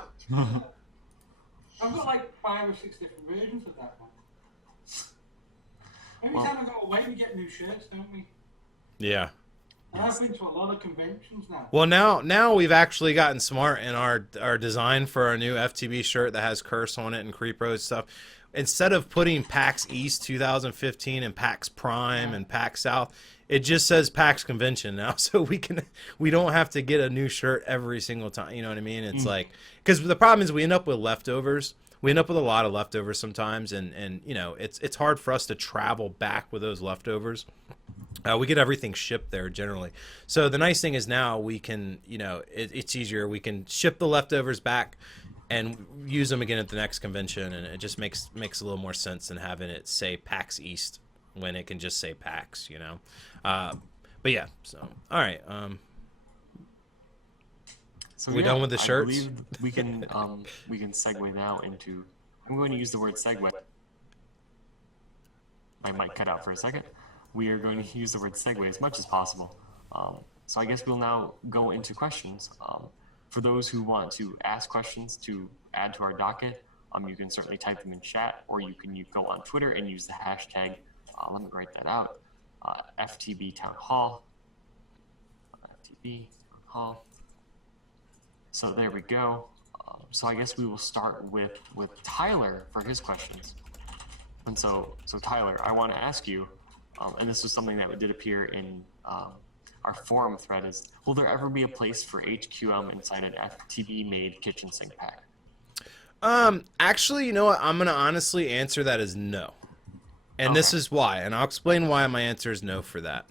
got like 5 or 6 different versions of that one. Every time I go away, we get new shirts, don't we? Yeah. And I've been to a lot of conventions now. Well, now we've actually gotten smart in our design for our new FTB shirt that has Curse on it and Creep Road stuff. Instead of putting PAX East 2015 and PAX Prime and PAX South, it just says PAX Convention now, so we don't have to get a new shirt every single time. You know what I mean? It's like, because the problem is we end up with leftovers. We end up with a lot of leftovers sometimes, and you know it's hard for us to travel back with those leftovers. We get everything shipped there generally. So the nice thing is now we can, it's easier. We can ship the leftovers back and use them again at the next convention, and it just makes a little more sense than having it say PAX East when it can just say PAX, But yeah, so all right. So we done with the shirts? I believe we can segue now into. I'm going to use the word segue. I might cut out for a second. we are going to use the word segue as much as possible. So I guess we'll now go into questions. For those who want to ask questions to add to our docket, you can certainly type them in chat, or you can go on Twitter and use the hashtag, let me write that out, FTB Town Hall. FTB Town Hall. So there we go. So I guess we will start with Tyler for his questions. And so Tyler, I want to ask you, and this was something that did appear in our forum thread, is will there ever be a place for HQM inside an FTB made kitchen sink pack? Actually, you know what? I'm going to honestly answer that as no. And Okay. this is why, and I'll explain why my answer is no for that.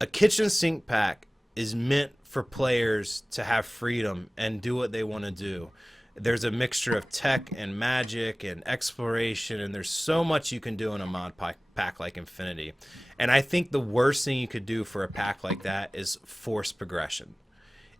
A kitchen sink pack is meant for players to have freedom and do what they want to do. There's a mixture of tech and magic and exploration, and there's so much you can do in a mod pack like Infinity. And I think the worst thing you could do for a pack like that is force progression.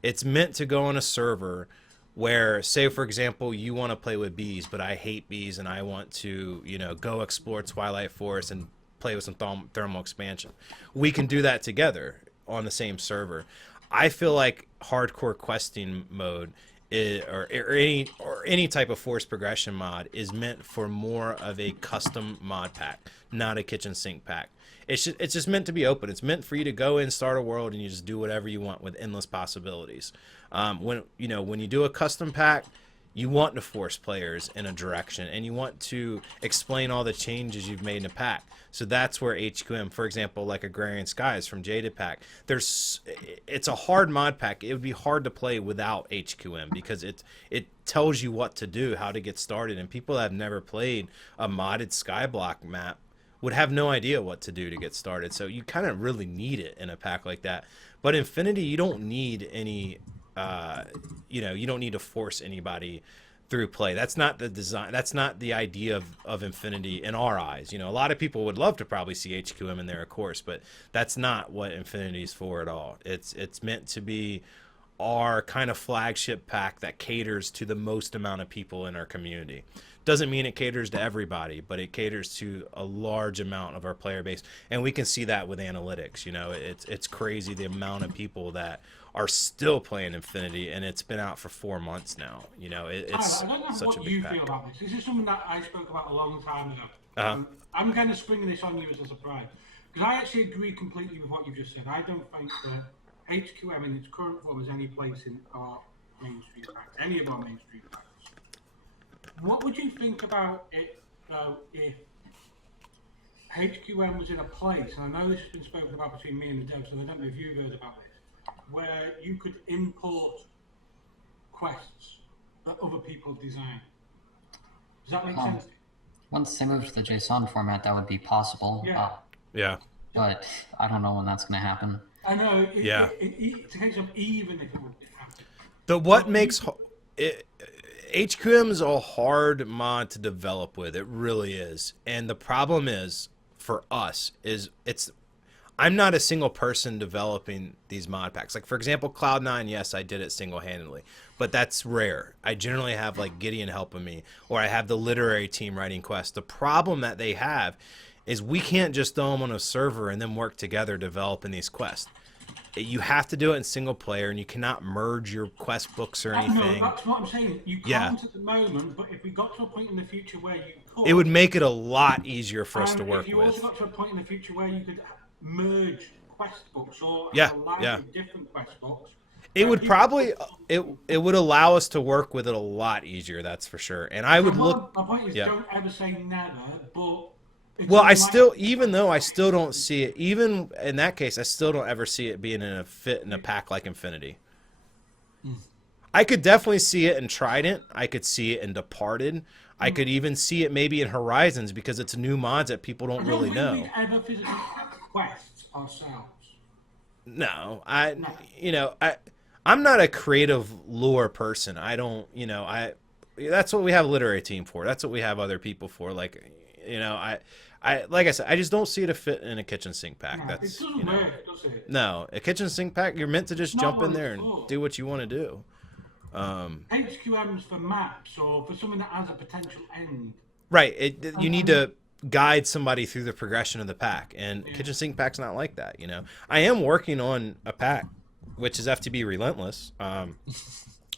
It's meant to go on a server where, say, for example, you want to play with bees, but I hate bees and I want to, go explore Twilight Forest and play with some thermal expansion. We can do that together on the same server. I feel like hardcore questing mode or any type of force progression mod is meant for more of a custom mod pack, not a kitchen sink pack. It's just meant to be open. It's meant for you to go in, start a world, and you just do whatever you want with endless possibilities. When you do a custom pack, you want to force players in a direction, and you want to explain all the changes you've made in a pack. So that's where HQM, for example, like Agrarian Skies from Jaded Pack, it's a hard mod pack. It would be hard to play without HQM because it tells you what to do, how to get started, and people that have never played a modded Skyblock map would have no idea what to do to get started. So you kind of really need it in a pack like that. But Infinity, you don't need any, you don't need to force anybody through play. That's not the design. That's not the idea of Infinity in our eyes. A lot of people would love to probably see HQM in there, of course, but that's not what Infinity is for at all. It's meant to be our kind of flagship pack that caters to the most amount of people in our community. Doesn't mean it caters to everybody, but it caters to a large amount of our player base, and we can see that with analytics. It's crazy the amount of people that are still playing Infinity, and it's been out for 4 months now. It's I don't know such a what big you pack. feel about this. This is something that I spoke about a long time ago. Uh-huh. I'm kind of springing this on you as a surprise because I actually agree completely with what you've just said. I don't think that HQM in its current form has any place in our mainstream packs, any of our mainstream packs. What would you think about it if HQM was in a place, and I know this has been spoken about between me and the devs, so I don't know if you've heard about this, where you could import quests that other people design? Does that make sense? Once they move to the JSON format, that would be possible. Yeah. Yeah. But I don't know when that's going to happen. I know. Yeah. It's a case of even if it would happen. What makes it, HQM is a hard mod to develop with. It really is. And the problem is, for us, I'm not a single person developing these mod packs. Like, for example, Cloud9, yes, I did it single-handedly. But that's rare. I generally have, like, Gideon helping me, or I have the literary team writing quests. The problem that they have is we can't just throw them on a server and then work together developing these quests. You have to do it in single player, and you cannot merge your quest books or anything. No, that's what I'm saying. You can't at the moment, but if we got to a point in the future where you could... It would make it a lot easier for us to work if you with. also got to a point in the future where you could merge quest books or Yeah, allow yeah. different quest books... It would probably it would allow us to work with it a lot easier, that's for sure. And I would look. My point is, yeah. don't ever say never, but... Well, I still don't see it. Even in that case, I still don't ever see it being in a pack like Infinity. I could definitely see it in Trident. I could see it in Departed. I could even see it maybe in Horizons because it's new mods that people don't really know. We'd ever physically quest ourselves. No, I'm not a creative lore person. I don't, that's what we have a literary team for. That's what we have other people for. Like, like I said, I just don't see it a fit in a kitchen sink pack. No, That's, it doesn't work, does it? No, a kitchen sink pack, you're meant to just jump in there and do what you want to do. HQM's for maps or for something that has a potential end. Right. You need to guide somebody through the progression of the pack. And kitchen sink pack's not like that. I am working on a pack, which is FTB Relentless.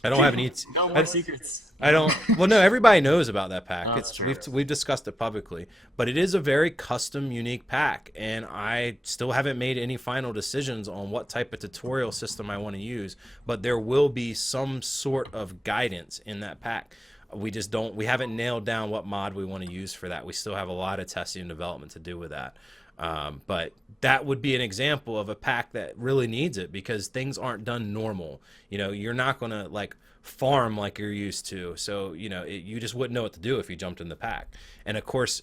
I don't have any. No more secrets. I don't. Well, no, everybody knows about that pack. That's true. We've discussed it publicly, but it is a very custom, unique pack, and I still haven't made any final decisions on what type of tutorial system I want to use. But there will be some sort of guidance in that pack. We just don't. We haven't nailed down what mod we want to use for that. We still have a lot of testing and development to do with that. But that would be an example of a pack that really needs it because things aren't done normal. You're not going to like farm like you're used to. So, you just wouldn't know what to do if you jumped in the pack. And of course,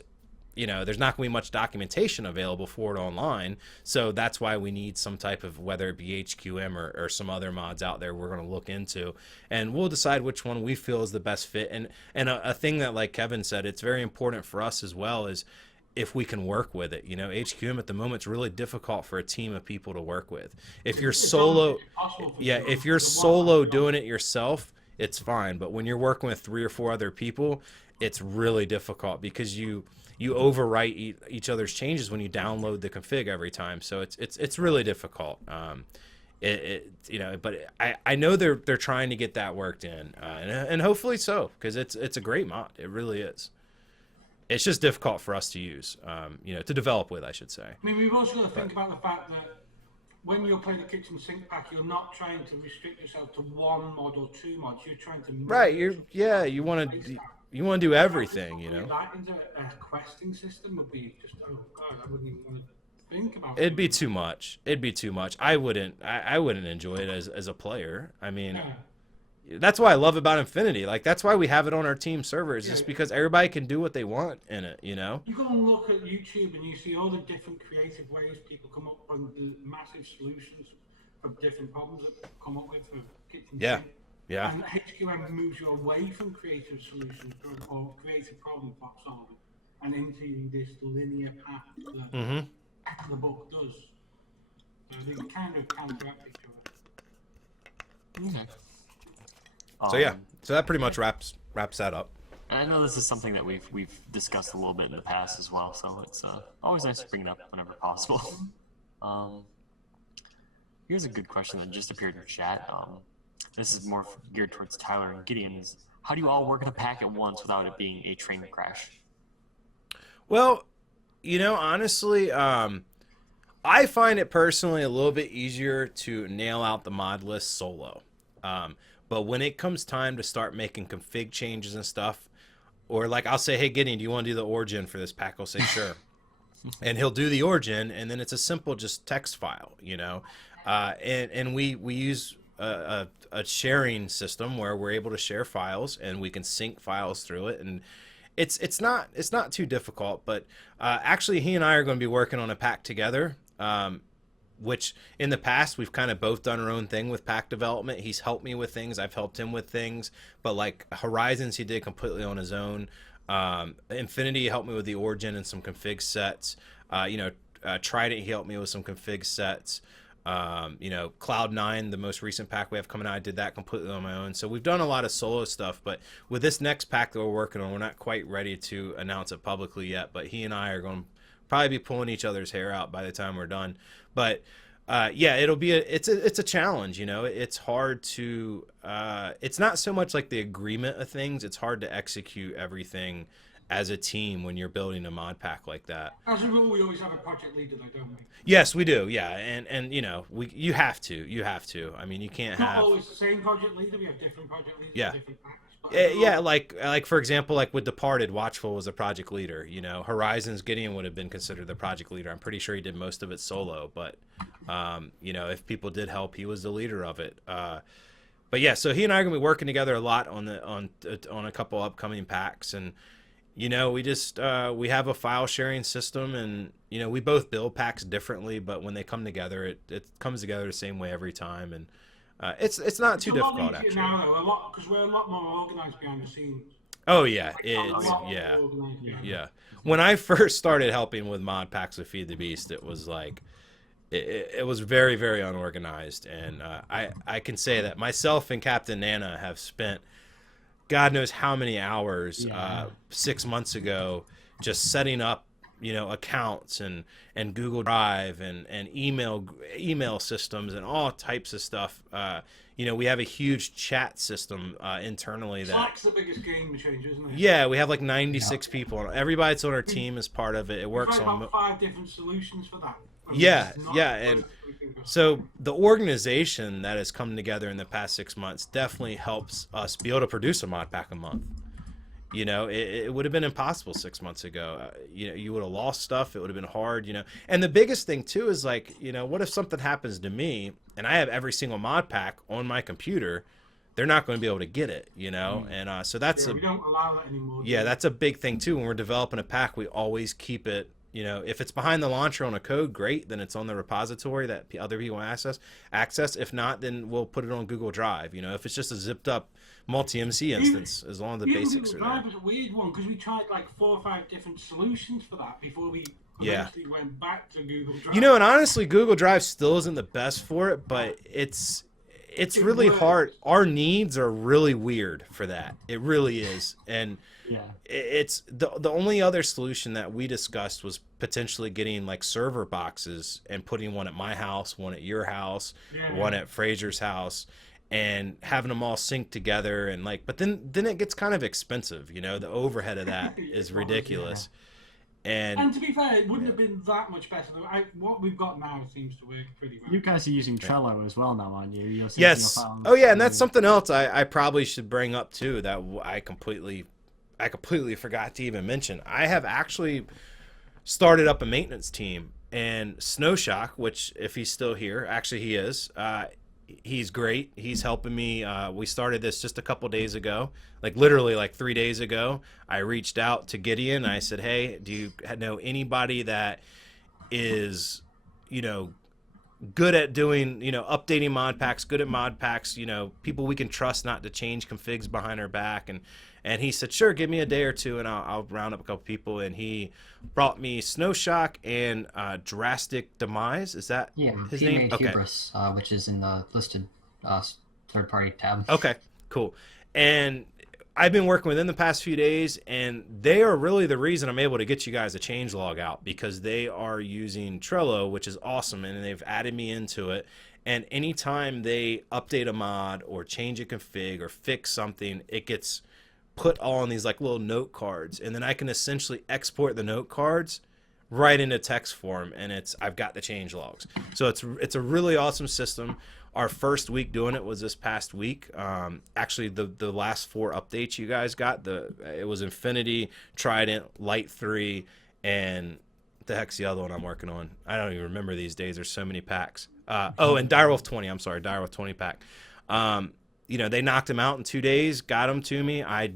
there's not going to be much documentation available for it online. So that's why we need some type of, whether it be HQM or some other mods out there we're going to look into. And we'll decide which one we feel is the best fit. And a thing that, like Kevin said, it's very important for us as well is if we can work with it. HQM at the moment is really difficult for a team of people to work with. If you're solo, if you're solo doing it yourself, it's fine. But when you're working with 3 or 4 other people, it's really difficult because you overwrite each other's changes when you download the config every time. So it's really difficult. But I know they're trying to get that worked in, and hopefully so, because it's a great mod. It really is. It's just difficult for us to use, to develop with, I should say. I mean, we've also got to think about the fact that when you're playing a kitchen sink pack, you're not trying to restrict yourself to 1 mod or 2 mods. You're trying to you want to do everything, That into a questing system would be just I wouldn't even want to think about. It'd be too much. I wouldn't enjoy it as a player. I mean. Yeah. That's why I love about Infinity. Like, that's why we have it on our team servers, just because everybody can do what they want in it, You go and look at YouTube and you see all the different creative ways people come up with the massive solutions for different problems that come up with for kitchen sink. Yeah. And HQM moves you away from creative solutions or creative problem solving and into this linear path that the book does. So they kind of counteract each other. Okay. So that pretty much wraps that up. And I know this is something that we've discussed a little bit in the past as well, so it's always nice to bring it up whenever possible. Here's a good question that just appeared in chat. This is more geared towards Tyler and Gideon. Is how do you all work in a pack at once without it being a train crash? Well, honestly, I find it personally a little bit easier to nail out the mod list solo. But when it comes time to start making config changes and stuff, or like I'll say, hey, Gideon, do you want to do the origin for this pack? I'll say, sure. And he'll do the origin, and then it's a simple just text file, and we use a sharing system where we're able to share files and we can sync files through it. And it's not too difficult, but actually he and I are going to be working on a pack together. Which in the past we've kind of both done our own thing with pack development. He's helped me with things, I've helped him with things, but like Horizons he did completely on his own. Infinity helped me with the origin and some config sets. Trident he helped me with some config sets. Cloud9, the most recent pack we have coming out, I did that completely on my own. So we've done a lot of solo stuff, but with this next pack that we're working on, we're not quite ready to announce it publicly yet, but he and I are going to probably be pulling each other's hair out by the time we're done. But it'll be it's a challenge. It's hard to it's not so much like the agreement of things, it's hard to execute everything as a team when you're building a mod pack like that. As a rule, we always have a project leader, though, don't we? Yes, we do. Yeah, and you have to. I mean, you can't have. Not always the same project leader. We have different project leaders. Yeah. Different packs. Like for example, like with Departed, Watchful was a project leader. Horizons, Gideon would have been considered the project leader. I'm pretty sure he did most of it solo, but if people did help, he was the leader of it. But yeah, so he and I are gonna be working together a lot on a couple upcoming packs, and we just we have a file sharing system, and we both build packs differently, but when they come together, it comes together the same way every time, and it's not too difficult actually. Now, because we're a lot more organized behind the scenes. Oh yeah, yeah. When I first started helping with mod packs with Feed the Beast, it was like it was very, very unorganized, and I can say that myself and Captain Nana have spent God knows how many hours 6 months ago just setting up accounts and Google Drive and email systems and all types of stuff. We have a huge chat system internally that Slack's the biggest game changer, isn't it? yeah, we have like 96 people. Everybody that's on our team is part of it. It We've works tried on about 5 different solutions for that. Yeah, it's not yeah, the and first we think of. so the organization that has come together in the past 6 months definitely helps us be able to produce a mod pack a month. It would have been impossible 6 months ago. You would have lost stuff. It would have been hard. And the biggest thing too is like, what if something happens to me and I have every single mod pack on my computer? They're not going to be able to get it, And so that's we don't allow that anymore. yeah, that's a big thing too. When we're developing a pack, we always keep it. If it's behind the launcher on a code, great. Then it's on the repository that other people access. If not, then we'll put it on Google Drive. If it's just a zipped up multi-MC instance, as long as the basics are Google Drive there. was a weird one because we tried like 4 or 5 different solutions for that before we eventually went back to Google Drive. And honestly, Google Drive still isn't the best for it, but it's really hard. Our needs are really weird for that. It really is, and Yeah. it's the only other solution that we discussed was potentially getting like server boxes and putting one at my house, one at your house, one at Fraser's house, and having them all synced together and but then it gets kind of expensive. The overhead of that is ridiculous. And to be fair, it wouldn't have been that much better. What we've got now seems to work pretty well. You guys are using Trello as well now, aren't you? You're syncing Yes. your files. Oh yeah, and that's something else I probably should bring up too that I completely forgot to even mention. I have actually started up a maintenance team, and Snowshock, which if he's still here, actually he is. He's great. He's helping me. We started this just a couple days ago, like literally like 3 days ago. I reached out to Gideon. I said, "Hey, do you know anybody that is, good at doing, updating mod packs, good at mod packs, people we can trust not to change configs behind our back?" And he said, "Sure, give me a day or two and I'll round up a couple people." And he brought me Snowshock and Drastic Demise. Is that his name? Okay. Hubris, which is in the listed third-party tab. Okay, cool. And I've been working with them the past few days, and they are really the reason I'm able to get you guys a changelog out, because they are using Trello, which is awesome, and they've added me into it. And anytime they update a mod or change a config or fix something, it gets put all on these like little note cards, and then I can essentially export the note cards right into text form, and I've got the change logs. So it's a really awesome system. Our first week doing it was this past week. Actually, the last 4 updates you guys got, it was Infinity, Trident, Light 3, and the heck's the other one I'm working on? I don't even remember these days. There's so many packs. And Direwolf 20. I'm sorry, Direwolf 20 pack. They knocked them out in 2 days, got them to me. I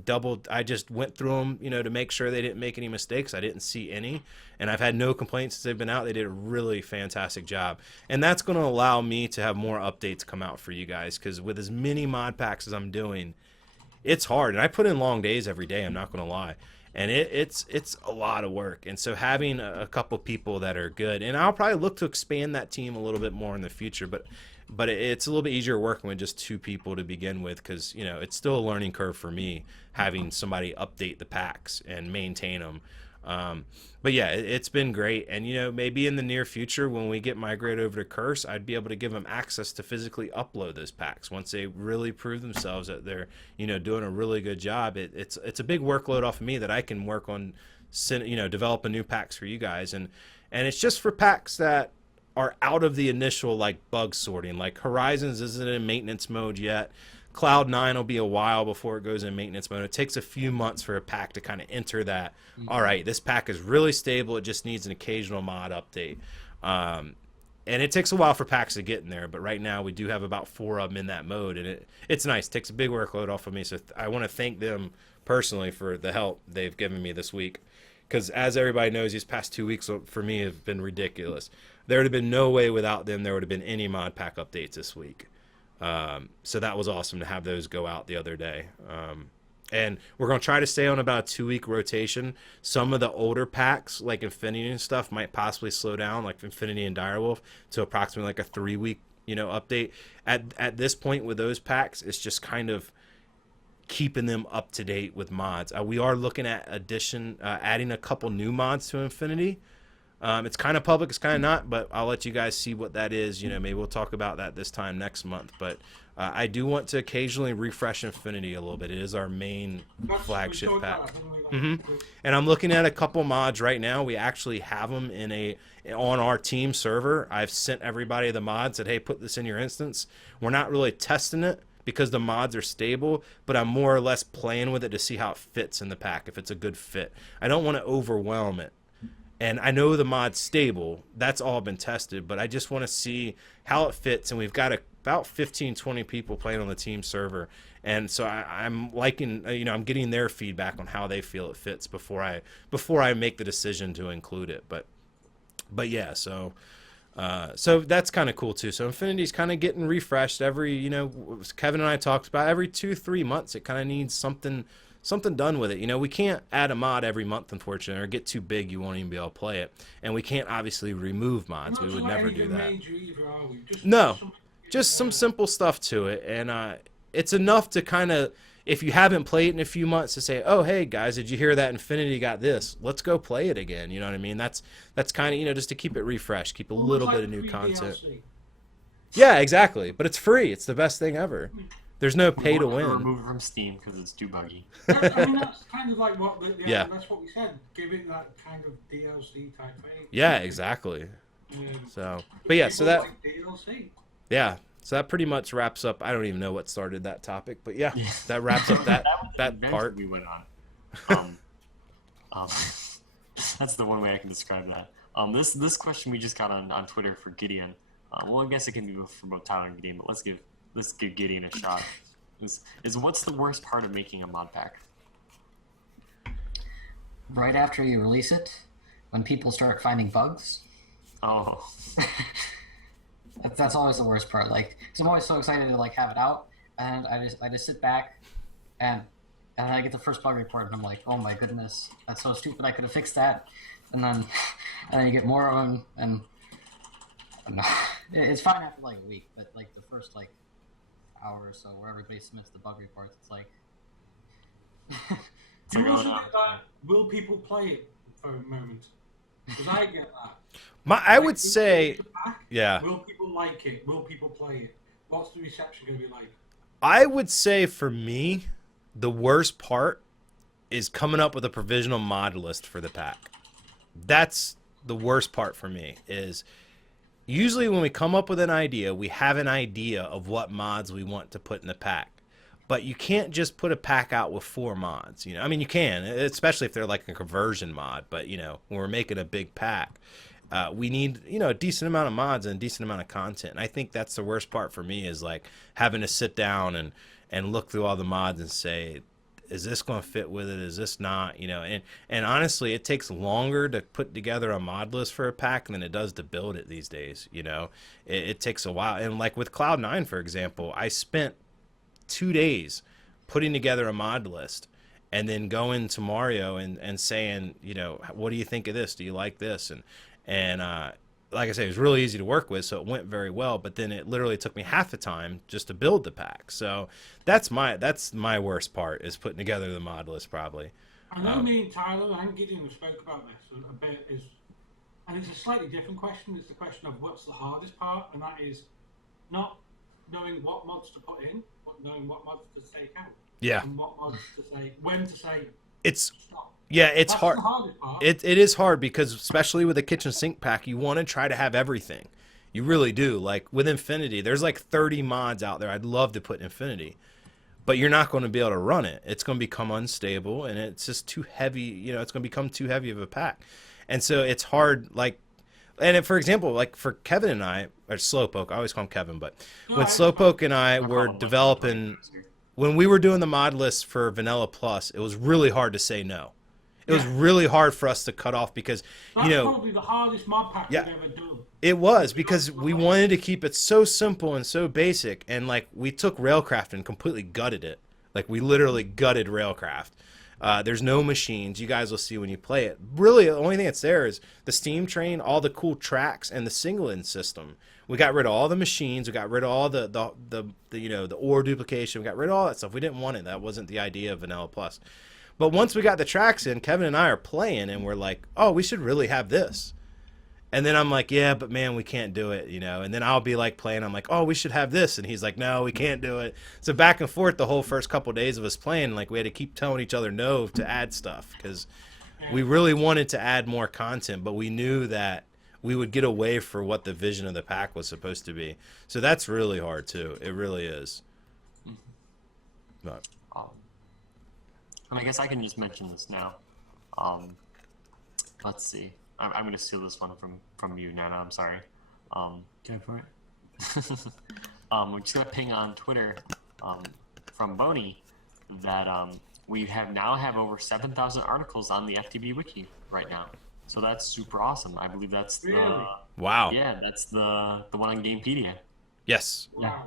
just went through them, to make sure they didn't make any mistakes. I didn't see any, and I've had no complaints since they've been out. They did a really fantastic job, and that's going to allow me to have more updates come out for you guys, because with as many mod packs as I'm doing, it's hard, and I put in long days every day. I'm not going to lie, and it's a lot of work. And so having a couple people that are good, and I'll probably look to expand that team a little bit more in the future, but it's a little bit easier working with just 2 people to begin with, because it's still a learning curve for me having somebody update the packs and maintain them. But yeah, it's been great, and maybe in the near future when we get migrated over to Curse, I'd be able to give them access to physically upload those packs once they really prove themselves that they're doing a really good job. It's a big workload off of me that I can work on, developing new packs for you guys, and it's just for packs that are out of the initial like bug sorting. Like Horizons isn't in maintenance mode yet. Cloud9 will be a while before it goes in maintenance mode. It takes a few months for a pack to kind of enter that. All right, this pack is really stable. It just needs an occasional mod update. And it takes a while for packs to get in there, but right now we do have about 4 of them in that mode, and it's nice. It takes a big workload off of me, so I want to thank them personally for the help they've given me this week, because as everybody knows, these past 2 weeks for me have been ridiculous. There would have been no way without them there would have been any mod pack updates this week. So that was awesome to have those go out the other day. And we're going to try to stay on about a 2-week rotation. Some of the older packs, like Infinity and stuff, might possibly slow down, like Infinity and Direwolf, to approximately like a 3-week, update. At this point with those packs, it's just kind of keeping them up to date with mods. We are looking at adding a couple new mods to Infinity. It's kind of public, it's kind of not, but I'll let you guys see what that is. You know, maybe we'll talk about that this time next month. But I do want to occasionally refresh Infinity a little bit. It is our main flagship pack. And I'm looking at a couple mods right now. We actually have them on our team server. I've sent everybody the mods, said, hey, put this in your instance. We're not really testing it because the mods are stable, but I'm more or less playing with it to see how it fits in the pack, if it's a good fit. I don't want to overwhelm it. And I know the mod's stable. That's all been tested, but I just want to see how it fits. And we've got about 15, 20 people playing on the team server. And so I'm liking, I'm getting their feedback on how they feel it fits before I make the decision to include it. But yeah, so that's kind of cool too. So Infinity's kind of getting refreshed every, Kevin and I talked about every 2-3 months. It kind of needs something done with it. We can't add a mod every month, unfortunately, or get too big you won't even be able to play it. And we can't obviously remove mods. We would never do that. No, just some simple stuff to it. And it's enough to kind of, if you haven't played in a few months, to say, oh, hey, guys, did you hear that Infinity got this? Let's go play it again. You know what I mean? That's kind of, just to keep it refreshed, keep a little bit of new content. Yeah, exactly. But it's free. It's the best thing ever. There's no pay to win. Remove it from Steam because it's too buggy. That's kind of like what that's what we said. Give it that kind of DLC type thing. Yeah, exactly. So that like DLC. Yeah, so that pretty much wraps up. I don't even know what started that topic, but yeah, that wraps up that part we went on. That's the one way I can describe that. This question we just got on Twitter for Gideon. Well, I guess it can be for both Tyler and Gideon, but let's give Gideon a shot. Is what's the worst part of making a mod pack? Right after you release it, when people start finding bugs. Oh. That's always the worst part. Like, 'cause I'm always so excited to have it out, and I just sit back, and I get the first bug report, and I'm like, oh my goodness, that's so stupid. I could have fixed that, and then you get more of them, and I don't know. It's fine after a week, but the first hour or so where everybody submits the bug reports, it's like. Will people play it for a moment? Because I get that. I would say, yeah. Will people like it? Will people play it? What's the reception going to be like? I would say for me, the worst part is coming up with a provisional mod list for the pack. That's the worst part for me. Is usually when we come up with an idea, we have an idea of what mods we want to put in the pack. But you can't just put a pack out with 4 mods. I mean, you can, especially if they're like a conversion mod. But, when we're making a big pack, we need, a decent amount of mods and a decent amount of content. And I think that's the worst part for me is having to sit down and look through all the mods and say, is this going to fit with it? Is this not? And honestly, it takes longer to put together a mod list for a pack than it does to build it these days. It takes a while. And with Cloud9, for example, I spent 2 days putting together a mod list and then going to Mario and saying, what do you think of this? Do you like this? And like I say, it was really easy to work with, so it went very well. But then it literally took me half the time just to build the pack. So that's my worst part is putting together the mod list probably. I know me and Tyler and Gideon have spoke about this a bit, and it's a slightly different question. It's the question of what's the hardest part, and that is not knowing what mods to put in, but knowing what mods to take out. Yeah. And what mods to say, when to say stop. Yeah, it's That's hard. The hardest part. It is hard because especially with a kitchen sink pack, you want to try to have everything. You really do. With Infinity, there's 30 mods out there I'd love to put in Infinity. But you're not going to be able to run it. It's going to become unstable and it's just too heavy, it's going to become too heavy of a pack. And so it's hard for example, for Kevin and I, or Slowpoke, I always call him Kevin, but when Slowpoke and I were developing, when we were doing the mod list for Vanilla Plus, it was really hard to say no. It was really hard for us to cut off because, That's probably the hardest mod pack we've ever done. It was because we wanted to keep it so simple and so basic, and we took Railcraft and completely gutted it. We literally gutted Railcraft. There's no machines. You guys will see when you play it. Really, the only thing that's there is the steam train, all the cool tracks, and the singleton system. We got rid of all the machines. We got rid of all the you know, the ore duplication. We got rid of all that stuff. We didn't want it. That wasn't the idea of Vanilla Plus. But once we got the tracks in, Kevin and I are playing, and we're like, oh, we should really have this. And then I'm like, yeah, but man, we can't do it, you know. And then I'll be like playing. I'm like, oh, we should have this. And he's like, no, we can't do it. So back and forth the whole first couple of days of us playing, like we had to keep telling each other no to add stuff because we really wanted to add more content, but we knew that we would get away for what the vision of the pack was supposed to be. So that's really hard too. It really is. But and I guess I can just mention this now. Let's see. I'm going to steal this one from you, Nana. I'm sorry. Go for it. We're just going to ping on Twitter from Boney that we now have over 7,000 articles on the FTB wiki right now. So that's super awesome. I believe that's the wow. Yeah, that's the one on Gamepedia. Yes. Yeah.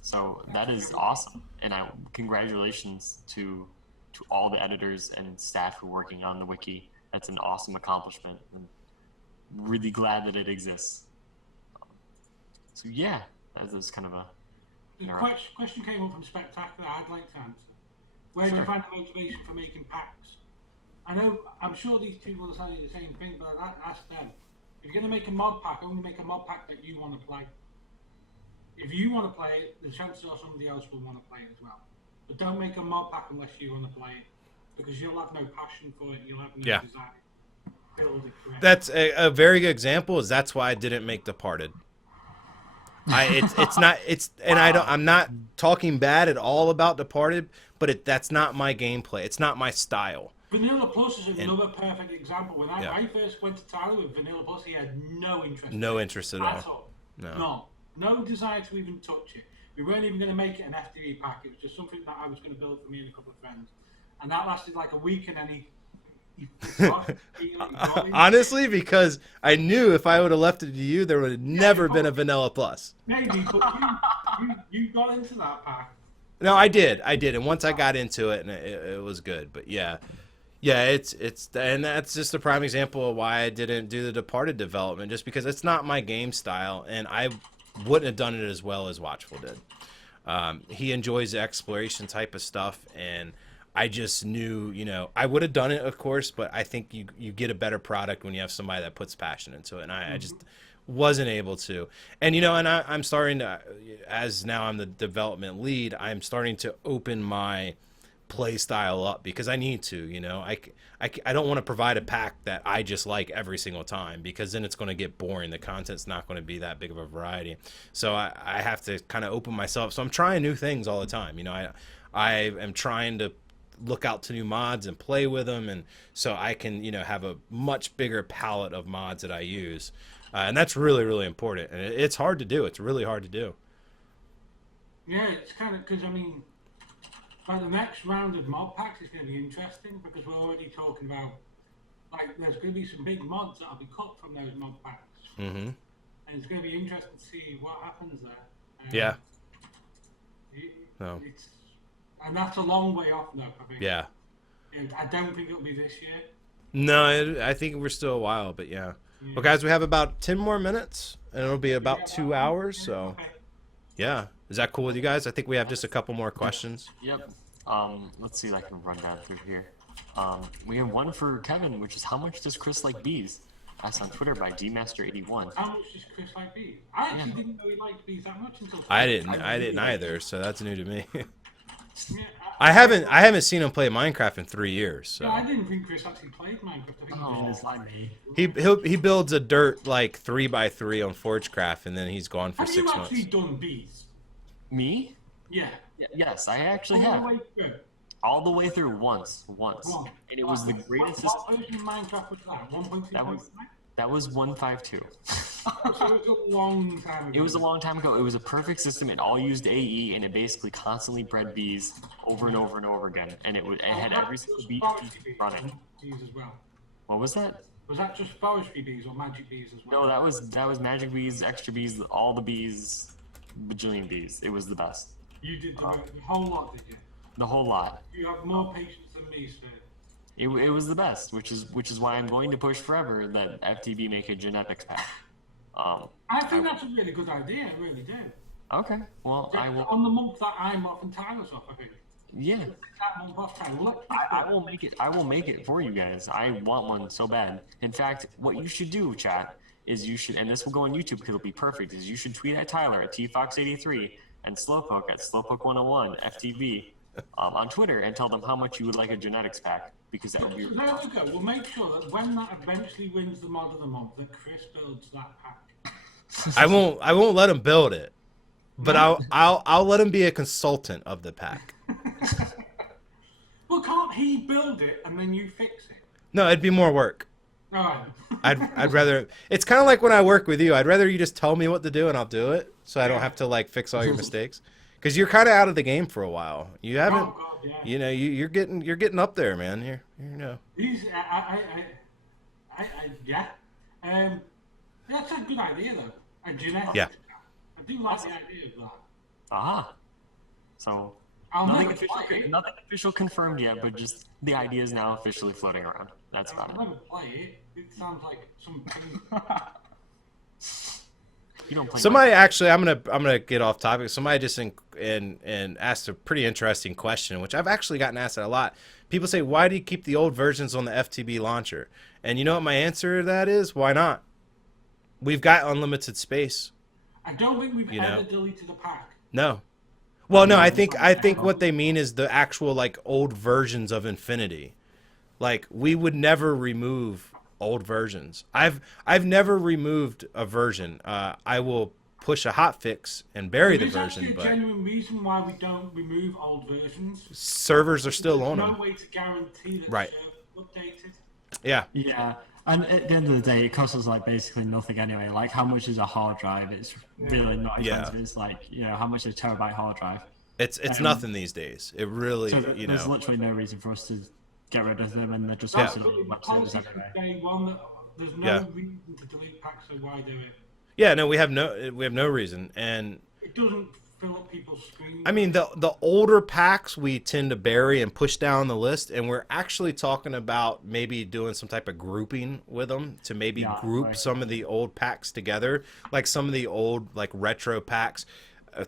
So that is awesome, and congratulations to all the editors and staff who are working on the wiki. That's an awesome accomplishment, and really glad that it exists. So yeah, that is kind of a. The question came up from Spectacular. I'd like to answer. Where do you find the motivation for making packs? I'm sure these people will tell you the same thing, but I'd ask them. If you're going to make a mod pack, only make a mod pack that you want to play. If you want to play it, the chances are somebody else will want to play it as well. But don't make a mod pack unless you want to play it, because you'll have no passion for it. You'll have no desire to build it correctly. That's a very good example. That's why I didn't make Departed. I'm not talking bad at all about Departed, but that's not my gameplay. It's not my style. Vanilla Plus is another perfect example. When I first went to Tyler with Vanilla Plus, he had no interest. No interest at all. No desire to even touch it. We weren't even going to make it an FTB pack. It was just something that I was going to build for me and a couple of friends. And that lasted like a week, and then he honestly, because I knew if I would have left it to you, there would have never been a Vanilla Plus. Maybe, but you got into that pack. No, I did, and once I got into it, and it was good. But yeah, it's and that's just a prime example of why I didn't do the Departed development, just because it's not my game style, and I wouldn't have done it as well as Watchful did. He enjoys the exploration type of stuff, and I just knew, you know, I would have done it, of course, but I think you get a better product when you have somebody that puts passion into it, and I just wasn't able to. And, you know, and I'm starting to, as now I'm the development lead, I'm starting to open my play style up, because I need to, you know. I don't want to provide a pack that I just like every single time, because then it's going to get boring. The content's not going to be that big of a variety. So I have to kind of open myself. So I'm trying new things all the time. You know, I am trying to look out to new mods and play with them, and so I can, you know, have a much bigger palette of mods that I use, and that's really, really important. And it's hard to do. It's really hard to do. Yeah, it's kind of, because I mean, like the next round of mod packs is going to be interesting, because we're already talking about, like, there's going to be some big mods that'll be cut from those mod packs, and it's going to be interesting to see what happens there. And that's a long way off now, I think. Yeah. I don't think it'll be this year. No, I think we're still a while, but yeah. Well, guys, we have about 10 more minutes, and it'll be about 2 hours, so yeah. Is that cool with you guys? I think we have just a couple more questions. Yep. Let's see if I can run down through here. We have one for Kevin, which is, how much does Chris like bees? Asked on Twitter by DMaster81. How much does Chris like bees? I actually didn't know he liked bees that much until I didn't either, so that's new to me. Yeah, I haven't seen him play Minecraft in 3 years. So. Yeah, I didn't think Chris actually played Minecraft. I think It's like me. He builds a dirt like 3x3 on Forgecraft, and then he's gone for Have 6 you months. actually done bees? Me? Yeah. Yes, I actually All have. the way through. All the way through once. And it was the greatest. What version of Minecraft was that? 1.2? That was 1.5.2. So it was a long time ago. It was a long time ago. It was a perfect system. It all used AE, and it basically constantly bred bees over and over and over again. And it had every single bee running. Bees as well. What was that? Was that just forestry bees or magic bees as well? No, that was magic bees, extra bees, all the bees, bajillion bees. It was the best. You did the whole lot, did you? The whole lot. You have more patience than me, sir. It was the best, which is why I'm going to push forever that FTB make a genetics pack. I think that's a really good idea. I really do. Okay, well, I will. On the month that I'm off and Tyler's off, I think. Yeah, That month off, Tyler. Look, I will make it. I will make it for you guys. I want one so bad. In fact, what you should do, chat, is you should, and this will go on YouTube because it'll be perfect. Is you should tweet at Tyler at tfox83 and Slowpoke at Slowpoke101 FTB on Twitter and tell them how much you would like a genetics pack because that would be. There we go. We'll make sure that when that eventually wins the mod of the month, that Chris builds that pack. I won't let him build it, but I'll let him be a consultant of the pack. Well, can't he build it and then you fix it? No, it'd be more work. All right. I'd rather. It's kind of like when I work with you. I'd rather you just tell me what to do and I'll do it, so I don't have to like fix all your mistakes. Because you're kind of out of the game for a while. You haven't. Oh, God, yeah. You know, you're getting up there, man. You know. He's, yeah. That's a good idea, though. A genetics. Yeah. I do like the idea of that. Ah, so I'll nothing never play it. nothing official confirmed yet, but just the idea is now officially floating around. That's about I'll it. never play it. It sounds like something. You don't play. Somebody actually, I'm gonna get off topic. Somebody just and asked a pretty interesting question, which I've actually gotten asked that a lot. People say, why do you keep the old versions on the FTB launcher? And you know what my answer to that is? Why not? We've got unlimited space. I don't think we've You know? ever deleted a pack. No. Well, no, I think what they mean is the actual like old versions of Infinity. Like we would never remove old versions. I've never removed a version. I will push a hotfix and bury the There's version, actually a but genuine reason why we don't remove old versions. servers are still There's on no them. way to guarantee that Right. the server's updated. Yeah. Yeah, and at the end of the day, it costs us like basically nothing anyway. Like, how much is a hard drive? It's really not Yeah. expensive. It's like, how much is a terabyte hard drive? It's nothing these days. It really, So you there's know. literally no reason for us to get rid of them, and they're just Yeah. listed on the The web servers policy from anyway. day one that there's no Yeah. reason to delete packs, so why do it? Yeah, no, we have no reason. And It doesn't fill up people's screens. I mean, the older packs we tend to bury and push down the list, and we're actually talking about maybe doing some type of grouping with them to maybe Yeah, group right. some of the old packs together, like some of the old like retro packs,